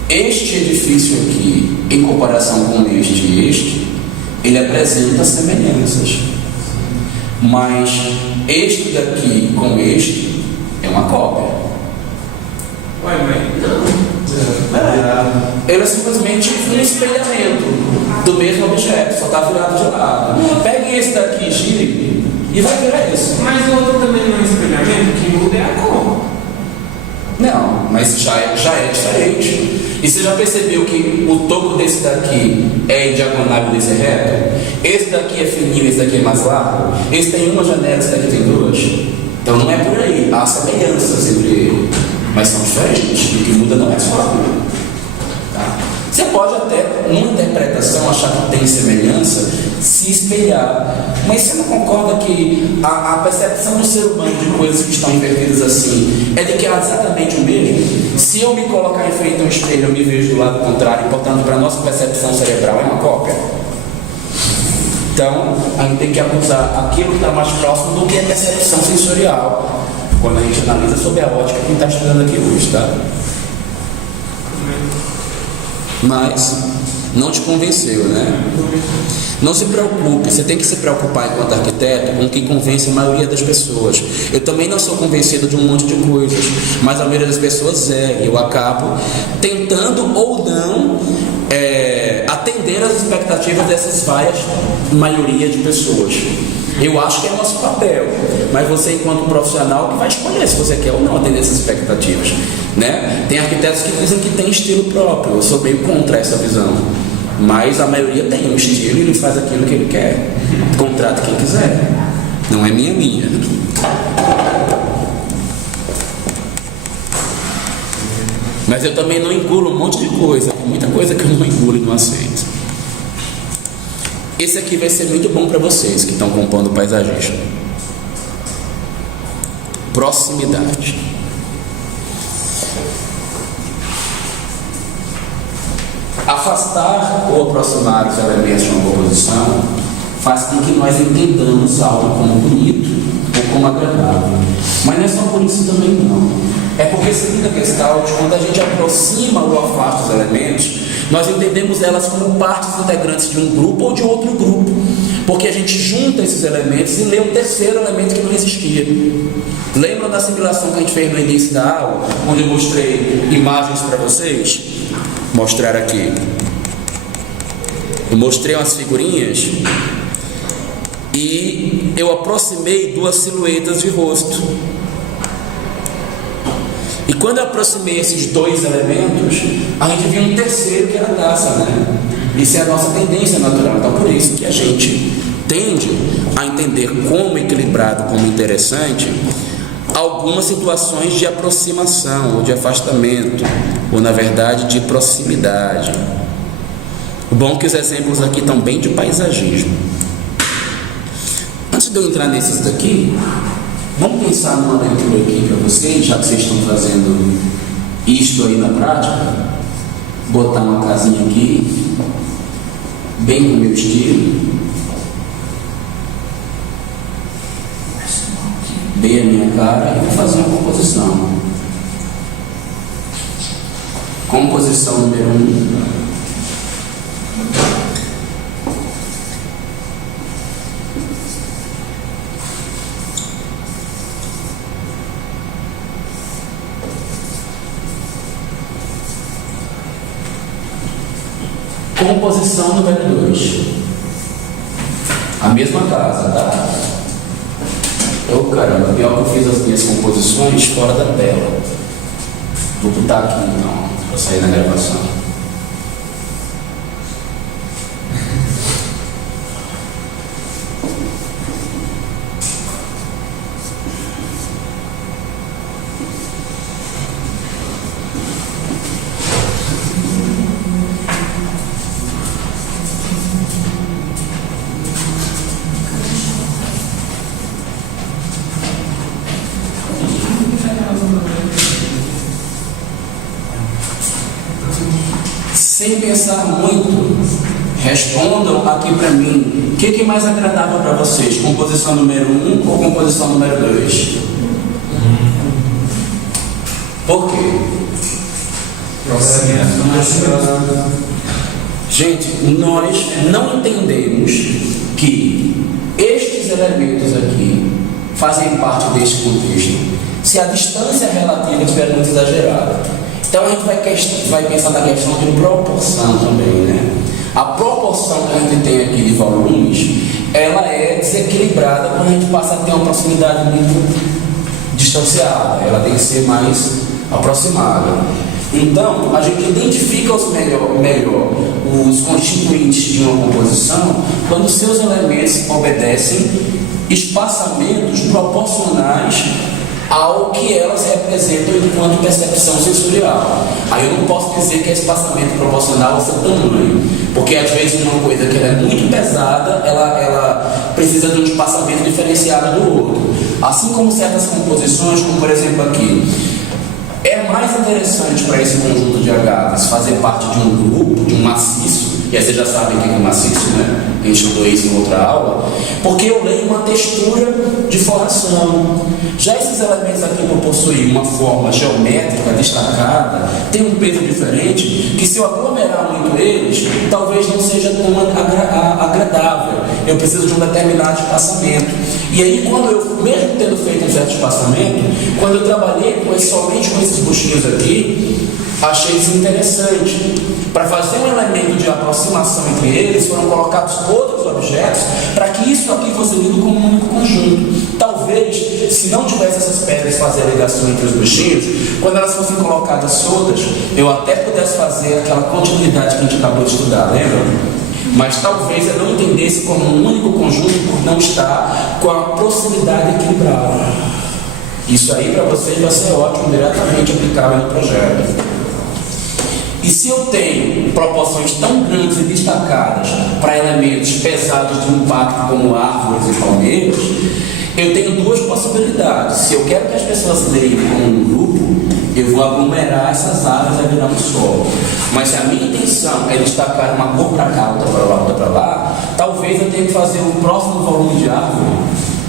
Este edifício aqui, em comparação com este e este, ele apresenta semelhanças. Mas este daqui com este é uma cópia. Ué, mas Ele é simplesmente um espelhamento do mesmo objeto, só está virado de lado. Pegue esse daqui, gire e vai virar esse. Mas o outro também não é espelhamento, o que muda é a cor. Não, mas já é diferente. E você já percebeu que o topo desse daqui é em diagonal e desse é reto? Esse daqui é fininho, esse daqui é mais largo. Esse tem uma janela, esse daqui tem duas. Então não é por aí. Há semelhanças entre ele, mas são diferentes. O que muda não é só a cor. Tá? Você pode até, numa interpretação, achar que tem semelhança, se espelhar. Mas você não concorda que a percepção do ser humano de coisas que estão invertidas assim é de que é exatamente o mesmo? Se eu me colocar em frente a um espelho, eu me vejo do lado contrário, e, portanto, para a nossa percepção cerebral é uma cópia. Então, a gente tem que acusar aquilo que está mais próximo do que a percepção sensorial, quando a gente analisa sob a ótica que a gente está estudando aqui hoje, tá? Mas não te convenceu, né? Não se preocupe, você tem que se preocupar enquanto arquiteto com o que convence a maioria das pessoas. Eu também não sou convencido de um monte de coisas, mas a maioria das pessoas é, e eu acabo tentando ou não atender às expectativas dessas várias maioria de pessoas. Eu acho que é nosso papel, mas você, enquanto profissional, que vai escolher se você quer ou não atender essas expectativas, né? Tem arquitetos que dizem que tem estilo próprio. Eu sou meio contra essa visão, mas a maioria tem um estilo e ele faz aquilo que ele quer. Contrata quem quiser, não é minha. Mas eu também não engulo um monte de coisa, muita coisa que eu não engulo e não aceito. Esse aqui vai ser muito bom para vocês que estão compondo paisagismo. Proximidade. Afastar ou aproximar os elementos de uma composição faz com que nós entendamos algo como bonito ou como agradável. Mas não é só por isso também não. É porque, segundo a Gestalt, quando a gente aproxima ou afasta os elementos, nós entendemos elas como partes integrantes de um grupo ou de outro grupo, porque a gente junta esses elementos e lê um terceiro elemento que não existia. Lembram da simulação que a gente fez no início da aula, onde eu mostrei imagens para vocês? Mostrar aqui. Eu mostrei umas figurinhas e eu aproximei duas silhuetas de rosto. E quando eu aproximei esses dois elementos, a gente viu um terceiro que era a taça, né? Isso é a nossa tendência natural. Então, por isso que a gente tende a entender como equilibrado, como interessante, algumas situações de aproximação ou de afastamento, ou na verdade de proximidade. O bom é que os exemplos aqui estão bem de paisagismo. Antes de eu entrar nesses daqui, vamos pensar numa leitura aqui para vocês, já que vocês estão fazendo isto aí na prática. Botar uma casinha aqui, bem no meu estilo, bem a minha cara, e vou fazer uma composição. Composição número 1. Composição número 2. A mesma casa, tá? Caramba, pior que eu fiz as minhas composições fora da tela. Vou botar aqui então, para sair na gravação. Sem pensar muito, respondam aqui para mim, o que é mais agradável para vocês? Composição número 1 ou composição número 2? Por quê? Gente, nós não entendemos que estes elementos aqui fazem parte deste contexto se a distância relativa estiver muito exagerada. Então a gente vai pensar na questão de proporção também, né? A proporção que a gente tem aqui de volumes, ela é desequilibrada quando a gente passa a ter uma proximidade muito distanciada, ela tem que ser mais aproximada. Então, a gente identifica melhor os constituintes de uma composição quando seus elementos obedecem espaçamentos proporcionais ao que elas representam enquanto percepção sensorial. Aí eu não posso dizer que é espaçamento proporcional ao seu tamanho, porque às vezes uma coisa que ela é muito pesada, ela precisa de um espaçamento diferenciado do outro. Assim como certas composições, como por exemplo aqui, é mais interessante para esse conjunto de agaves fazer parte de um grupo, de um maciço, e aí vocês já sabem o que é maciço, né? A gente estudou isso em outra aula, porque eu leio uma textura de forração. Já esses elementos aqui, por possuir uma forma geométrica destacada, tem um peso diferente, que se eu aglomerar muito eles, talvez não seja tão agradável. Eu preciso de um determinado espaçamento. E aí, quando eu, mesmo tendo feito um certo espaçamento, quando eu trabalhei somente com esses buchinhos aqui, achei isso interessante. Para fazer um elemento de aproximação entre eles, foram colocados outros objetos para que isso aqui fosse lido como um único conjunto. Talvez, se não tivesse essas pedras fazer a ligação entre os buchinhos, quando elas fossem colocadas soltas, eu até pudesse fazer aquela continuidade que a gente acabou de estudar, lembra? Mas talvez eu não entendesse como um único conjunto por não estar com a proximidade equilibrada. Isso aí para vocês vai ser ótimo, diretamente aplicável no projeto. E se eu tenho proporções tão grandes e destacadas para elementos pesados de impacto como árvores e palmeiras, eu tenho duas possibilidades. Se eu quero que as pessoas leiam como um grupo, eu vou aglomerar essas árvores e virar um solo. Mas se a minha intenção é destacar uma cor para cá, outra para lá, outra para lá, talvez eu tenha que fazer o próximo volume de árvore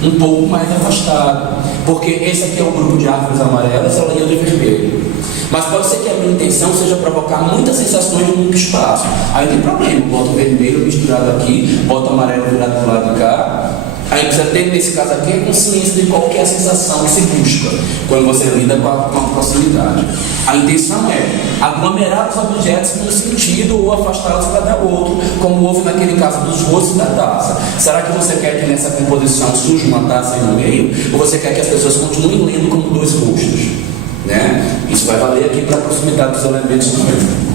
um pouco mais afastado, porque esse aqui é o grupo de árvores amarelas, essa linha de vermelho. Mas pode ser que a minha intenção seja provocar muitas sensações no espaço. Aí não tem problema, boto o vermelho misturado aqui, boto o amarelo virado para o lado de cá. Aí precisa ter, nesse caso aqui, a consciência de qual que é a sensação que se busca quando você lida com a proximidade. A intenção é aglomerar os objetos no sentido ou afastá-los para dar outro, como houve naquele caso dos rostos da taça. Será que você quer que nessa composição surja uma taça aí no meio? Ou você quer que as pessoas continuem lendo como dois rostos? Né? Isso vai valer aqui para a proximidade dos elementos também.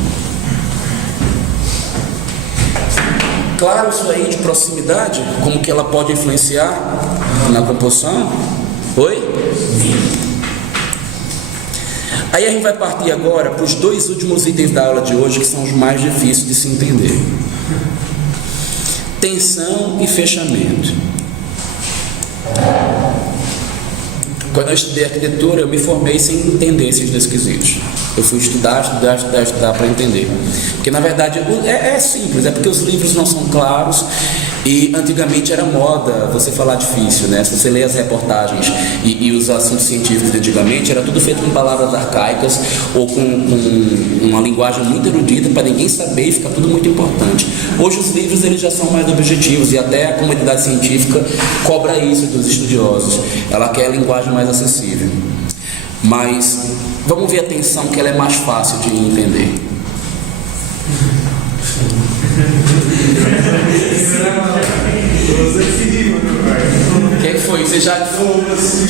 Claro, isso aí de proximidade, como que ela pode influenciar na composição? Oi? Aí a gente vai partir agora para os dois últimos itens da aula de hoje, que são os mais difíceis de se entender: tensão e fechamento. Quando eu estudei arquitetura, eu me formei sem entender esses dois quesitos. Eu fui estudar para entender. Porque, na verdade, é simples, é porque os livros não são claros e antigamente era moda você falar difícil, né? Se você lê as reportagens e os assuntos científicos de antigamente, era tudo feito com palavras arcaicas ou com uma linguagem muito erudita para ninguém saber e fica tudo muito importante. Hoje os livros eles já são mais objetivos e até a comunidade científica cobra isso dos estudiosos. Ela quer a linguagem mais acessível. Mas vamos ver a tensão, que ela é mais fácil de entender. O que foi? Vocês já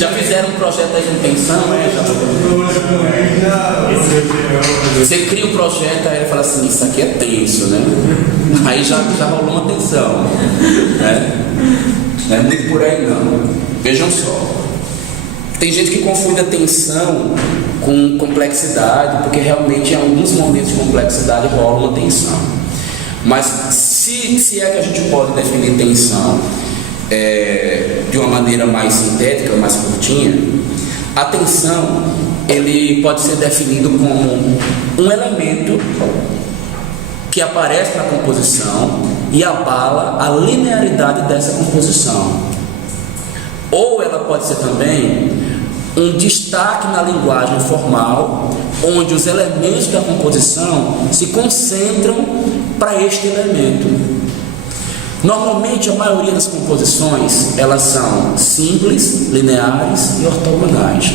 fizeram um projeto aí com tensão? Você cria um projeto, aí ele fala assim, isso aqui é tenso, né? Aí já rolou uma tensão, né? Não é muito por aí não. Vejam só. Tem gente que confunde a tensão com complexidade, porque realmente em alguns momentos de complexidade rola uma tensão. Mas se é que a gente pode definir tensão de uma maneira mais sintética, mais curtinha, a tensão ele pode ser definido como um elemento que aparece na composição e abala a linearidade dessa composição. Ou ela pode ser também um destaque na linguagem formal, onde os elementos da composição se concentram para este elemento. Normalmente a maioria das composições elas são simples, lineares e ortogonais.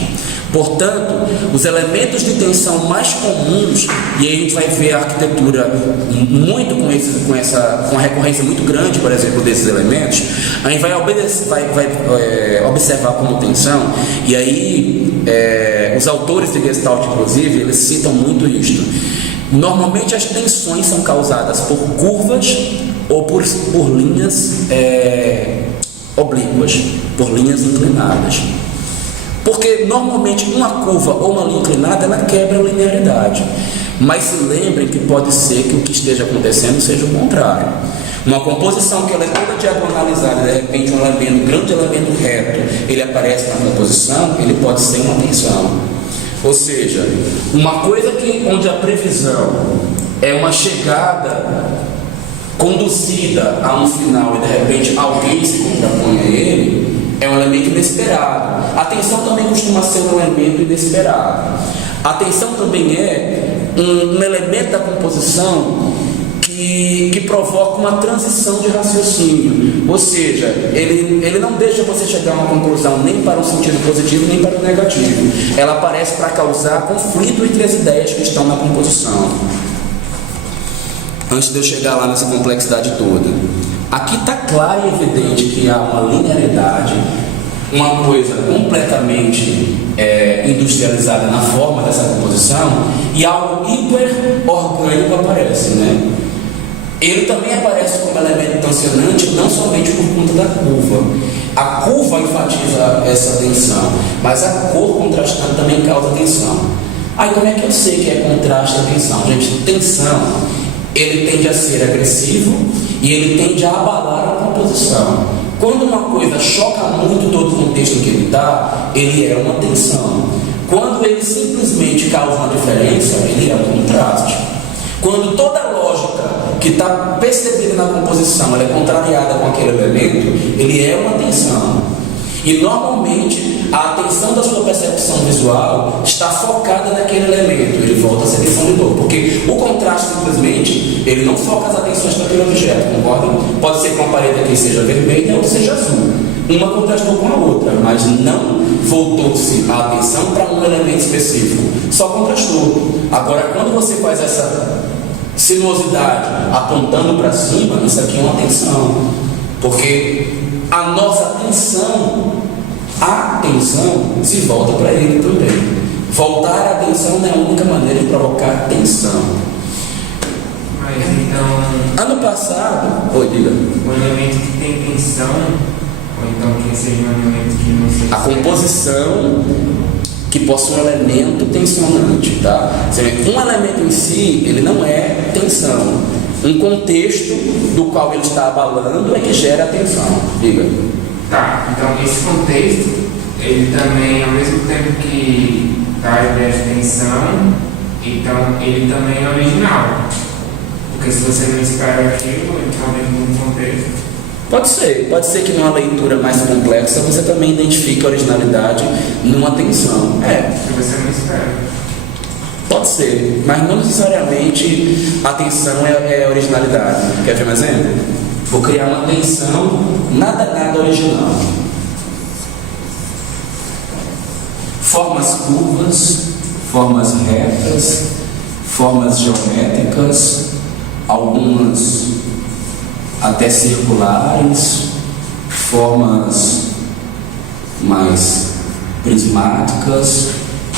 Portanto, os elementos de tensão mais comuns, e aí a gente vai ver a arquitetura muito com uma recorrência muito grande, por exemplo, desses elementos, a gente vai observar como tensão, e aí os autores de Gestalt, inclusive, eles citam muito isto. Normalmente as tensões são causadas por curvas ou por linhas oblíquas, por linhas inclinadas. Porque normalmente uma curva ou uma linha inclinada ela quebra a linearidade. Mas se lembrem que pode ser que o que esteja acontecendo seja o contrário. Uma composição que ela é toda diagonalizada, de repente um grande elemento reto, ele aparece na composição, ele pode ser uma tensão. Ou seja, uma coisa onde a previsão é uma chegada conduzida a um final e de repente alguém se contrapõe a ele, é um elemento inesperado. A tensão também costuma ser um elemento inesperado. A tensão também é um elemento da composição que provoca uma transição de raciocínio. Ou seja, ele não deixa você chegar a uma conclusão nem para um sentido positivo nem para o negativo. Ela aparece para causar conflito entre as ideias que estão na composição. Antes de eu chegar lá nessa complexidade toda, aqui está claro e evidente que há uma linearidade, uma coisa completamente industrializada na forma dessa composição, e algo hiper-orgânico aparece, né? Ele também aparece como elemento tensionante não somente por conta da curva. A curva enfatiza essa tensão, mas a cor contrastante também causa tensão. Aí como é que eu sei que é contraste e tensão? Gente, tensão, ele tende a ser agressivo e ele tende a abalar a composição. Quando uma coisa choca muito todo o contexto em que ele está, ele é uma tensão. Quando ele simplesmente causa uma diferença, ele é um contraste. Quando toda a lógica que está percebida na composição ela é contrariada com aquele elemento, ele é uma tensão. E normalmente a atenção da sua percepção visual está focada naquele elemento, ele volta a ser tensão de novo, porque o contraste simplesmente ele não foca as atenções para aquele objeto, concordam? Pode ser que uma parede aqui seja vermelha e a outra seja azul, uma contrastou com a outra, mas não voltou-se a atenção para um elemento específico, só contrastou. Agora, quando você faz essa sinuosidade apontando para cima, isso aqui é uma tensão, porque a nossa atenção se volta para ele também. Voltar a atenção não é a única maneira de provocar tensão. Mas então, ano passado, diga. o elemento que tem tensão, ou então que seja um elemento que não seja... A composição que possui um elemento tensionante, tá? Um elemento em si, ele não é tensão. Um contexto do qual ele está abalando é que gera a tensão. Diga. Tá, então esse contexto, ele também, ao mesmo tempo que dá a ideia de tensão, então ele também é original. Porque se você não espera aquilo, então dentro de um contexto... Pode ser que numa leitura mais complexa você também identifique a originalidade numa tensão. Se você não espera. Pode ser, mas não necessariamente a tensão é a originalidade. Quer ver um exemplo? Vou criar uma tensão nada original. Formas curvas, formas retas, formas geométricas, algumas até circulares, formas mais prismáticas,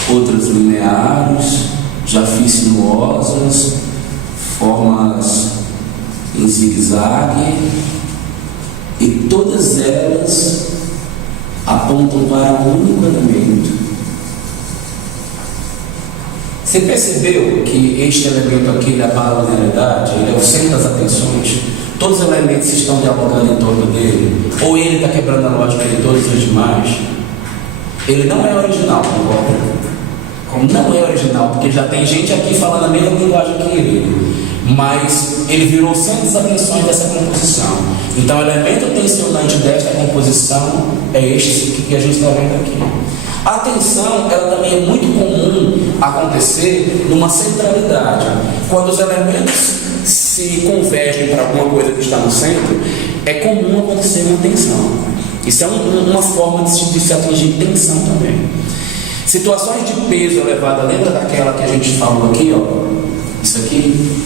outras lineares, já fiz sinuosas, formas em zigue-zague, e todas elas apontam para um único elemento. Você percebeu que este elemento aqui, ele abala a linearidade, ele é o centro das atenções? Todos os elementos estão dialogando em torno dele, ou ele está quebrando a lógica de todos os demais. Ele não é original, concorda? Não é original, porque já tem gente aqui falando a mesma linguagem que ele. mas ele virou o centro das atenções dessa composição. Então, o elemento tensionante desta composição é este que a gente está vendo aqui. A tensão, ela também é muito comum acontecer numa centralidade. Quando os elementos se convergem para alguma coisa que está no centro, é comum acontecer uma tensão. Isso é uma forma de se atingir tensão também. Situações de peso elevado, lembra daquela que a gente falou aqui, ó? Isso aqui.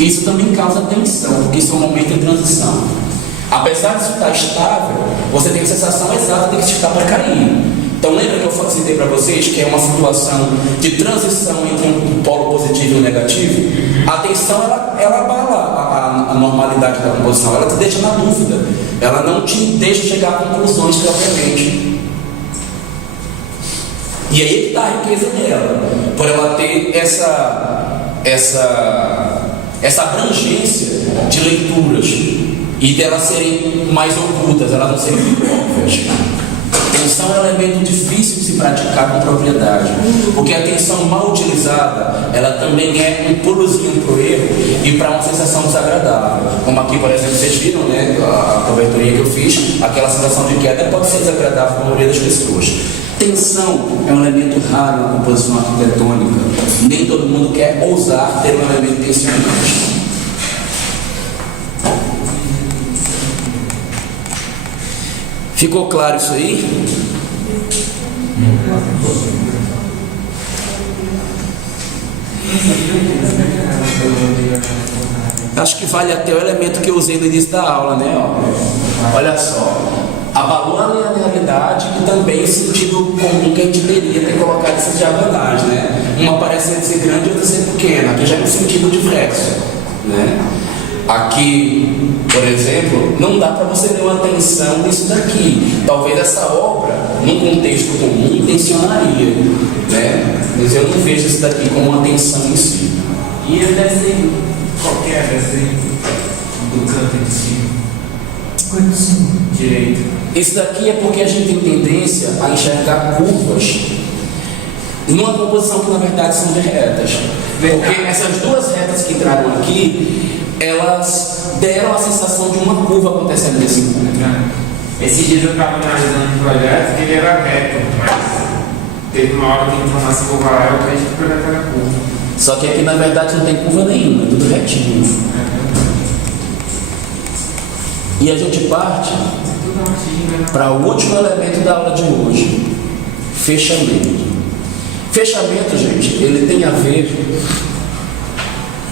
Isso também causa tensão, porque isso é um momento de transição. Apesar de isso estar estável, você tem a sensação exata de que está para cair. Então lembra que eu citei para vocês que é uma situação de transição entre um polo positivo e um negativo? A tensão, ela abala a normalidade da composição, ela te deixa na dúvida, ela não te deixa chegar a conclusões propriamente. E aí que está a riqueza dela, por ela ter essa abrangência de leituras e delas serem mais ocultas, elas não serem óbvias. Tensão é um elemento difícil de se praticar com propriedade, porque a tensão mal utilizada, ela também é um pulozinho para o erro e para uma sensação desagradável. Como aqui, por exemplo, vocês viram, né, a coberturinha que eu fiz, aquela sensação de queda pode ser desagradável para a maioria das pessoas. Tensão é um elemento raro na composição arquitetônica. Nem todo mundo quer ousar ter um elemento tensionante. Ficou claro isso aí? Acho que vale até o elemento que eu usei no início da aula, né? Ó. Olha só. Abalou a linearidade e também o sentido comum que a gente teria ter colocado essas diagonais, né? Uma parecendo ser grande e outra ser pequena. Aqui já é um sentido diverso, né? Aqui, por exemplo, não dá para você ter uma tensão nisso daqui. Talvez essa obra, num contexto comum, tensionaria, né? Mas eu não vejo isso daqui como uma tensão em si. E o desenho, qualquer desenho do canto de cima? Direito. Isso daqui é porque a gente tem tendência a enxergar curvas numa composição que na verdade são de retas. Porque essas duas retas que entraram aqui, elas deram a sensação de uma curva acontecendo nesse ponto. Esses dias eu estava analisando um projeto que ele era reto, mas teve uma hora que entrou umas curvas lá e eu acredito que o projeto era curva. Só que aqui na verdade não tem curva nenhuma, é tudo retinho. E a gente parte para o último elemento da aula de hoje: fechamento. Fechamento, gente, ele tem a ver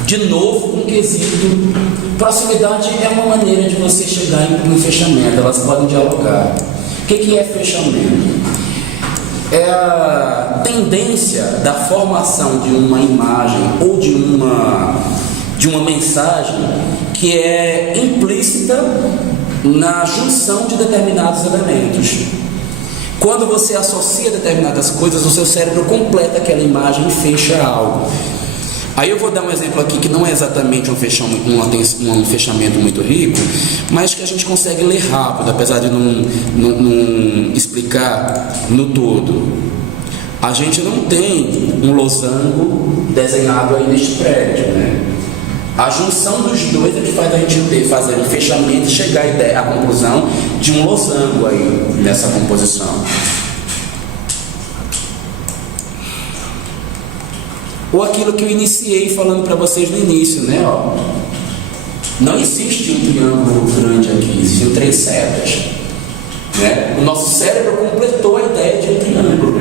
de novo com o quesito. Proximidade é uma maneira de você chegar em um fechamento, elas podem dialogar. O que é fechamento? É a tendência da formação de uma imagem ou de uma mensagem que é implícita na junção de determinados elementos. Quando você associa determinadas coisas, o seu cérebro completa aquela imagem e fecha algo. Aí eu vou dar um exemplo aqui que não é exatamente um fechamento muito rico, mas que a gente consegue ler rápido, apesar de não explicar no todo. A gente não tem um losango desenhado aí neste prédio, né? A junção dos dois é que faz a gente fazer um fechamento e chegar à conclusão de um losango aí nessa composição. Ou aquilo que eu iniciei falando para vocês no início, né? Ó, não existe um triângulo grande aqui, existem 3 setas. Né? O nosso cérebro completou a ideia de um triângulo,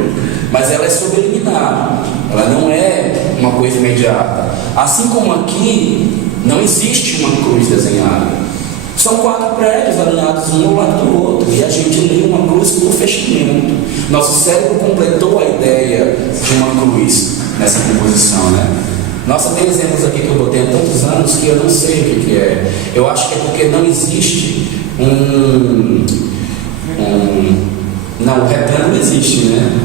mas ela é subliminar, ela não é uma coisa imediata. Assim como aqui, não existe uma cruz desenhada. São 4 prédios alinhados um ao lado do outro, e a gente lê uma cruz como fechamento. Nosso cérebro completou a ideia de uma cruz nessa composição, né? Nossa, tem exemplos aqui que eu botei há tantos anos que eu não sei o que é. Eu acho que é porque não existe não, o retângulo existe, né?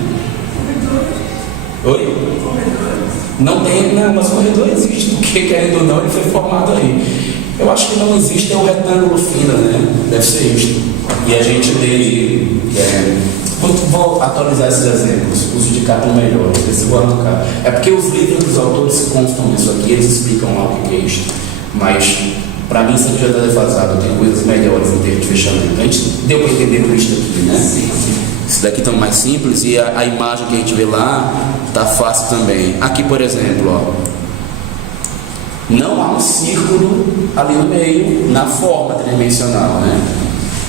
Oi? Não tem, não, mas o corredor existe, porque querendo ou não, ele foi formado aí. Eu acho que não existe o retângulo fino, né? Deve ser isto. E a gente tem. Vou atualizar esses exemplos, uso de capa melhor, ver se vou arrancar. É porque os livros dos autores constam disso aqui, eles explicam lá o que é isto. Mas, para mim, isso aqui já está defasado, tem coisas melhores em termos de fechamento. A gente deu para entender por isso aqui, né? Sim. Isso daqui está mais simples e a imagem que a gente vê lá está fácil também. Aqui, por exemplo, ó, não há um círculo ali no meio na forma tridimensional, né?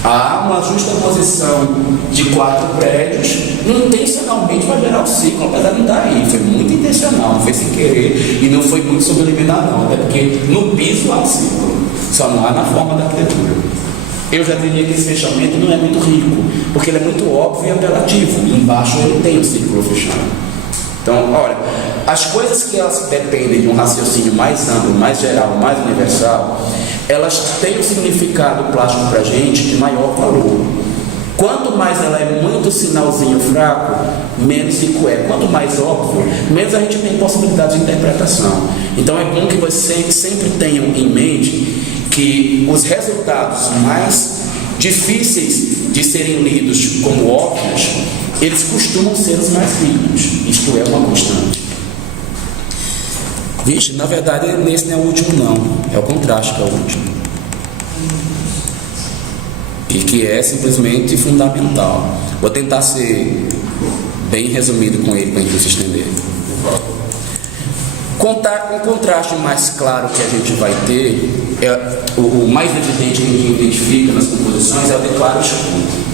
Há uma justa posição de 4 prédios intencionalmente para gerar um círculo, apesar de não estar aí. Foi muito intencional, não foi sem querer e não foi muito subliminar não, até porque no piso há um círculo, só não há na forma da arquitetura. Eu já diria que esse fechamento não é muito rico, porque ele é muito óbvio e apelativo. Embaixo ele tem um círculo fechado. Então, olha, as coisas que elas dependem de um raciocínio mais amplo, mais geral, mais universal, elas têm um significado plástico para a gente de maior valor. Quanto mais ela é muito sinalzinho fraco, menos rico é. Quanto mais óbvio, menos a gente tem possibilidade de interpretação. Então é bom que vocês sempre tenham em mente que os resultados mais difíceis de serem lidos como óbvios, eles costumam ser os mais ricos. Isto é uma constante. Vixe, na verdade nesse não é o último não, é o contraste que é o último. E que é simplesmente fundamental. Vou tentar ser bem resumido com ele para a gente se estender. O contraste mais claro que a gente vai ter, o mais evidente que a gente identifica nas composições é o de claro escuro.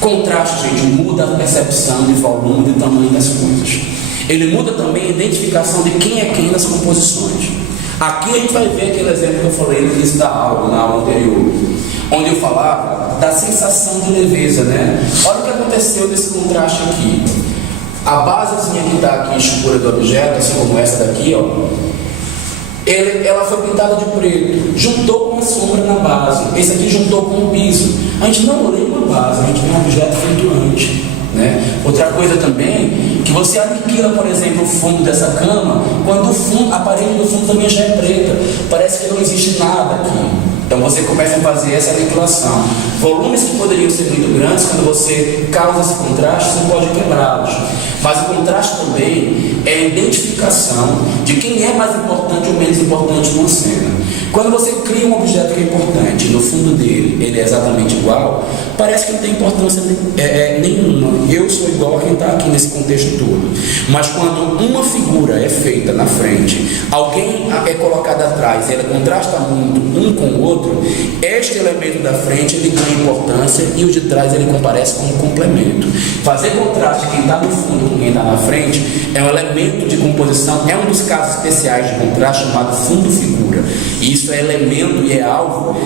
Contraste, gente, muda a percepção de volume e de tamanho das coisas. Ele muda também a identificação de quem é quem nas composições. Aqui a gente vai ver aquele exemplo que eu falei no início da aula, na aula anterior, onde eu falava da sensação de leveza, né? Olha o que aconteceu nesse contraste aqui. A basezinha que está aqui escura do objeto, assim como essa daqui, ó, ela foi pintada de preto, juntou com a sombra na base. Esse aqui juntou com o piso. A gente não lê uma base, a gente tem um objeto flutuante, né? Outra coisa também, que você aniquila, por exemplo, o fundo dessa cama, quando a parede do fundo também já é preta. Parece que não existe nada aqui. Então você começa a fazer essa aniquilação. Volumes que poderiam ser muito grandes, quando você causa esse contraste, você pode quebrá-los. Mas o contraste também é a identificação de quem é mais importante ou menos importante numa cena. Quando você cria um objeto que é importante, no fundo dele ele é exatamente igual, parece que não tem importância nenhuma. Eu sou igual a quem está aqui nesse contexto todo. Mas quando uma figura é feita na frente, alguém é colocado atrás, ela contrasta muito um com o outro, este elemento da frente ele ganha importância e o de trás ele comparece como complemento. Fazer contraste de quem está no fundo com quem está na frente é um elemento de composição, é um dos casos especiais de contraste chamado fundo-figura. E isso é elemento e é algo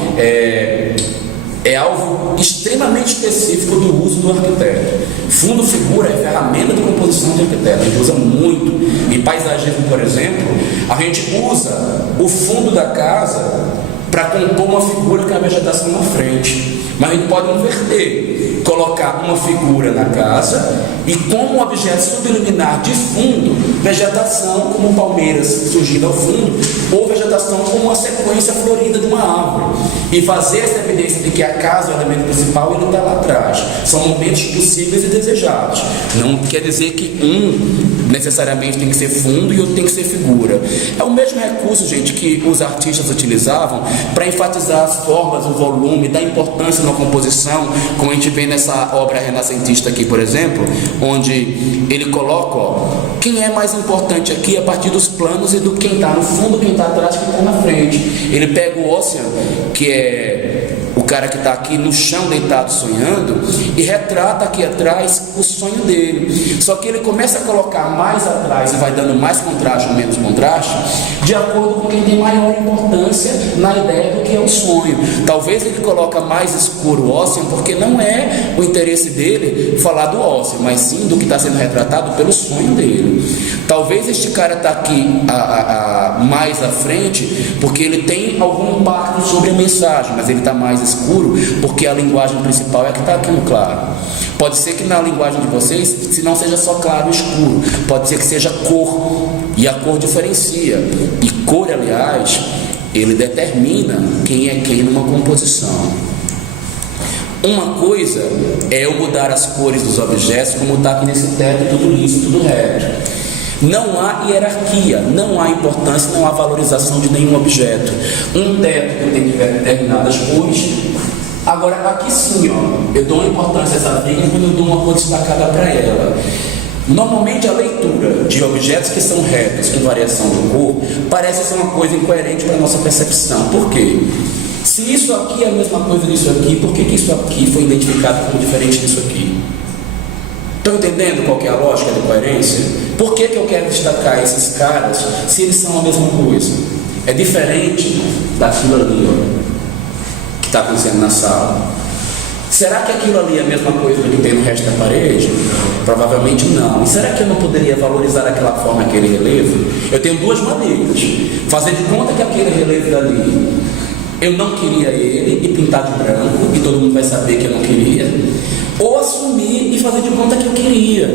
extremamente específico do uso do arquiteto. Fundo-figura é ferramenta de composição de arquiteto, a gente usa muito. Em paisagismo, por exemplo, a gente usa o fundo da casa para compor uma figura com a vegetação na frente. Mas a gente pode inverter, colocar uma figura na casa e como um objeto subliminar de fundo, vegetação como palmeiras surgindo ao fundo, ou vegetação como uma sequência florida de uma árvore. E fazer essa evidência de que a casa é o elemento principal e ele está lá atrás. São momentos possíveis e desejados. Não quer dizer que um necessariamente tem que ser fundo e outro tem que ser figura. É o mesmo recurso, gente, que os artistas utilizavam para enfatizar as formas, o volume, dar importância na composição, como a gente vê nessa obra renascentista aqui, por exemplo, onde ele coloca, ó, quem é mais importante aqui a partir dos planos e do quem está no fundo, quem está atrás, quem está na frente. Ele pega o Ossian, que é o cara que está aqui no chão deitado sonhando, e retrata aqui atrás o sonho dele. Só que ele começa a colocar mais atrás e vai dando mais contraste ou menos contraste, de acordo com quem tem maior importância na ideia do que é o sonho. Talvez ele coloca mais escuro o Ossian, porque não é o interesse dele falar do Ossian, mas sim do que está sendo retratado pelo sonho dele. Talvez este cara está aqui mais à frente, porque ele tem algum impacto sobre a mensagem, mas ele está mais escuro, porque a linguagem principal é a que está aqui no claro. Pode ser que na linguagem de vocês, se não seja só claro e escuro, pode ser que seja cor, e a cor diferencia. E cor, aliás, ele determina quem é quem numa composição. Uma coisa é eu mudar as cores dos objetos, como está aqui nesse teto, tudo liso, tudo reto. Não há hierarquia, não há importância, não há valorização de nenhum objeto. Um teto que tem determinadas cores. Agora, aqui sim, ó, eu dou uma importância a essa viga quando eu dou uma cor destacada para ela. Normalmente a leitura de objetos que são retos com variação de cor parece ser uma coisa incoerente para a nossa percepção. Por quê? Se isso aqui é a mesma coisa disso aqui, por que isso aqui foi identificado como diferente disso aqui? Estão entendendo qual que é a lógica da coerência? Por que eu quero destacar esses caras se eles são a mesma coisa? É diferente daquilo ali, ó, que está acontecendo na sala. Será que aquilo ali é a mesma coisa que tem no resto da parede? Provavelmente não. E será que eu não poderia valorizar daquela forma aquele relevo? Eu tenho duas maneiras. Fazer de conta que aquele relevo dali, eu não queria ele e pintar de branco, e todo mundo vai saber que eu não queria. Ou assumir e fazer de conta que eu queria.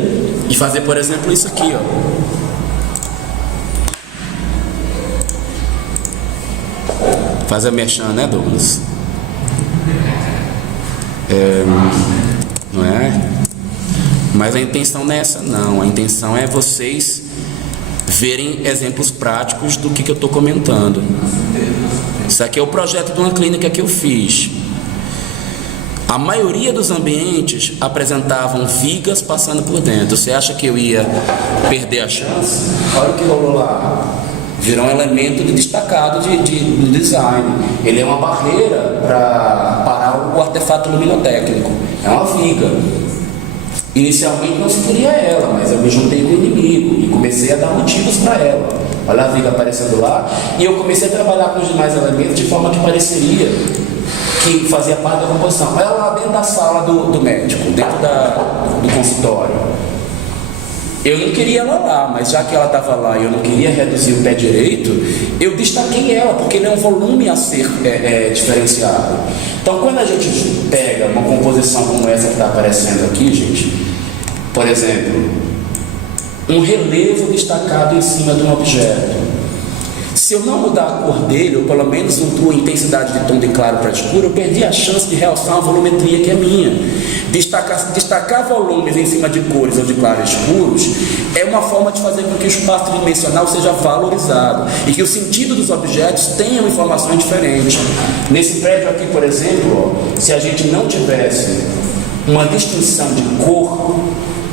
E fazer, por exemplo, isso aqui, ó. Faz a merchan, né, Douglas? Não é? Mas a intenção não é essa, não. A intenção é vocês verem exemplos práticos do que eu estou comentando. Isso aqui é o projeto de uma clínica que eu fiz. A maioria dos ambientes apresentavam vigas passando por dentro. Você acha que eu ia perder a chance? Olha o que rolou lá. Virou um elemento destacado de design. Ele é uma barreira para parar o artefato luminotécnico. É uma viga. Inicialmente não se queria ela, mas eu me juntei com o inimigo e comecei a dar motivos para ela. Olha a viga aparecendo lá. E eu comecei a trabalhar com os demais elementos de forma que pareceria que fazia parte da composição. Olha lá dentro da sala do médico, dentro do consultório. Eu não queria ela lá, mas já que ela estava lá e eu não queria reduzir o pé direito, eu destaquei ela, porque ele é um volume a ser diferenciado. Então, quando a gente pega uma composição como essa que está aparecendo aqui, gente, por exemplo, um relevo destacado em cima de um objeto. Se eu não mudar a cor dele, ou pelo menos não a intensidade de tom de claro para escuro, eu perdi a chance de realçar uma volumetria que é minha. Destacar volumes em cima de cores ou de claros escuros é uma forma de fazer com que o espaço tridimensional seja valorizado e que o sentido dos objetos tenham informações diferentes. Nesse prédio aqui, por exemplo, ó, se a gente não tivesse uma distinção de cor,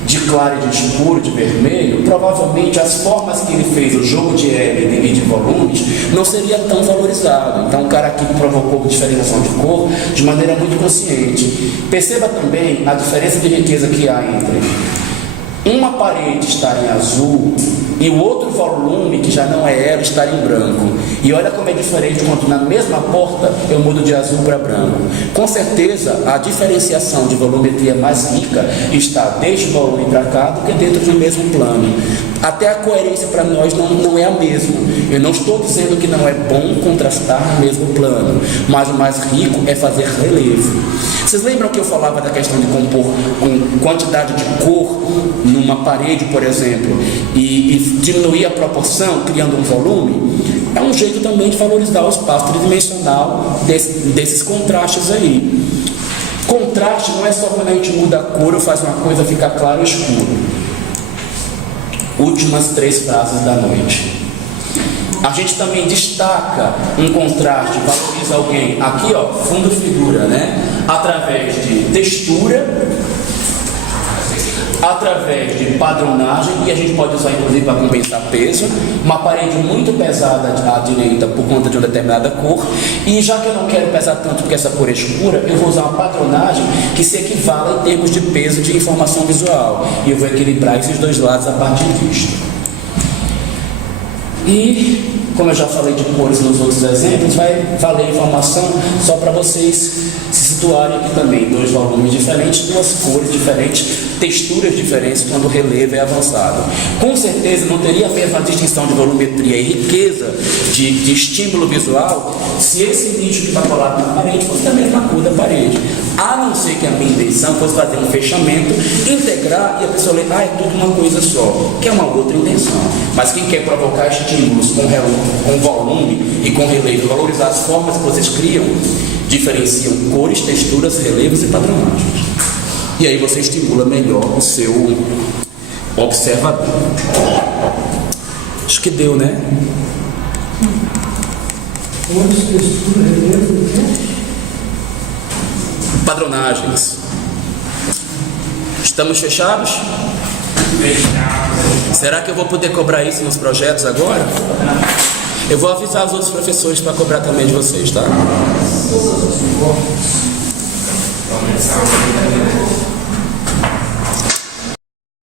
de claro e de escuro, de vermelho, provavelmente as formas que ele fez, o jogo de L e de volumes, não seria tão valorizado. Então o cara aqui provocou diferenciação de cor de maneira muito consciente. Perceba também a diferença de riqueza que há entre uma parede estar em azul e o outro volume, que já não é ela, estar em branco. E olha como é diferente quando na mesma porta eu mudo de azul para branco. Com certeza a diferenciação de volumetria mais rica está desde o volume para cá do que dentro do mesmo plano. Até a coerência para nós não é a mesma. Eu não estou dizendo que não é bom contrastar no mesmo plano, mas o mais rico é fazer relevo. Vocês lembram que eu falava da questão de compor com quantidade de cor numa parede, por exemplo, e diminuir a proporção, criando um volume? É um jeito também de valorizar o espaço tridimensional desses contrastes aí. Contraste não é só quando a gente muda a cor ou faz uma coisa ficar claro ou escuro. Últimas 3 frases da noite. A gente também destaca um contraste, valoriza alguém. Aqui, ó, fundo figura, né? Através de textura, através de padronagem, e a gente pode usar inclusive para compensar peso. Uma parede muito pesada à direita por conta de uma determinada cor, e já que eu não quero pesar tanto porque essa cor é escura, eu vou usar uma padronagem que se equivala em termos de peso de informação visual, e eu vou equilibrar esses dois lados a partir disto. E como eu já falei de cores nos outros exemplos, vai valer informação só para vocês se situarem aqui também. 2 volumes diferentes, 2 cores diferentes, texturas diferentes quando o relevo é avançado. Com certeza não teria a mesma distinção de volumetria e riqueza de estímulo visual se esse lixo que está colado na parede fosse da mesma cor da parede. A não ser que a minha intenção fosse fazer um fechamento, integrar e a pessoa ler, é tudo uma coisa só, que é uma outra intenção. Mas quem quer provocar estímulos com volume e com relevo, valorizar as formas que vocês criam, diferenciam cores, texturas, relevos e padrões. E aí você estimula melhor o seu observador. Acho que deu, né? Cores, textura, relevo, Padronagens. Estamos fechados? Será que eu vou poder cobrar isso nos projetos agora? Eu vou avisar os outros professores para cobrar também de vocês, tá? Começar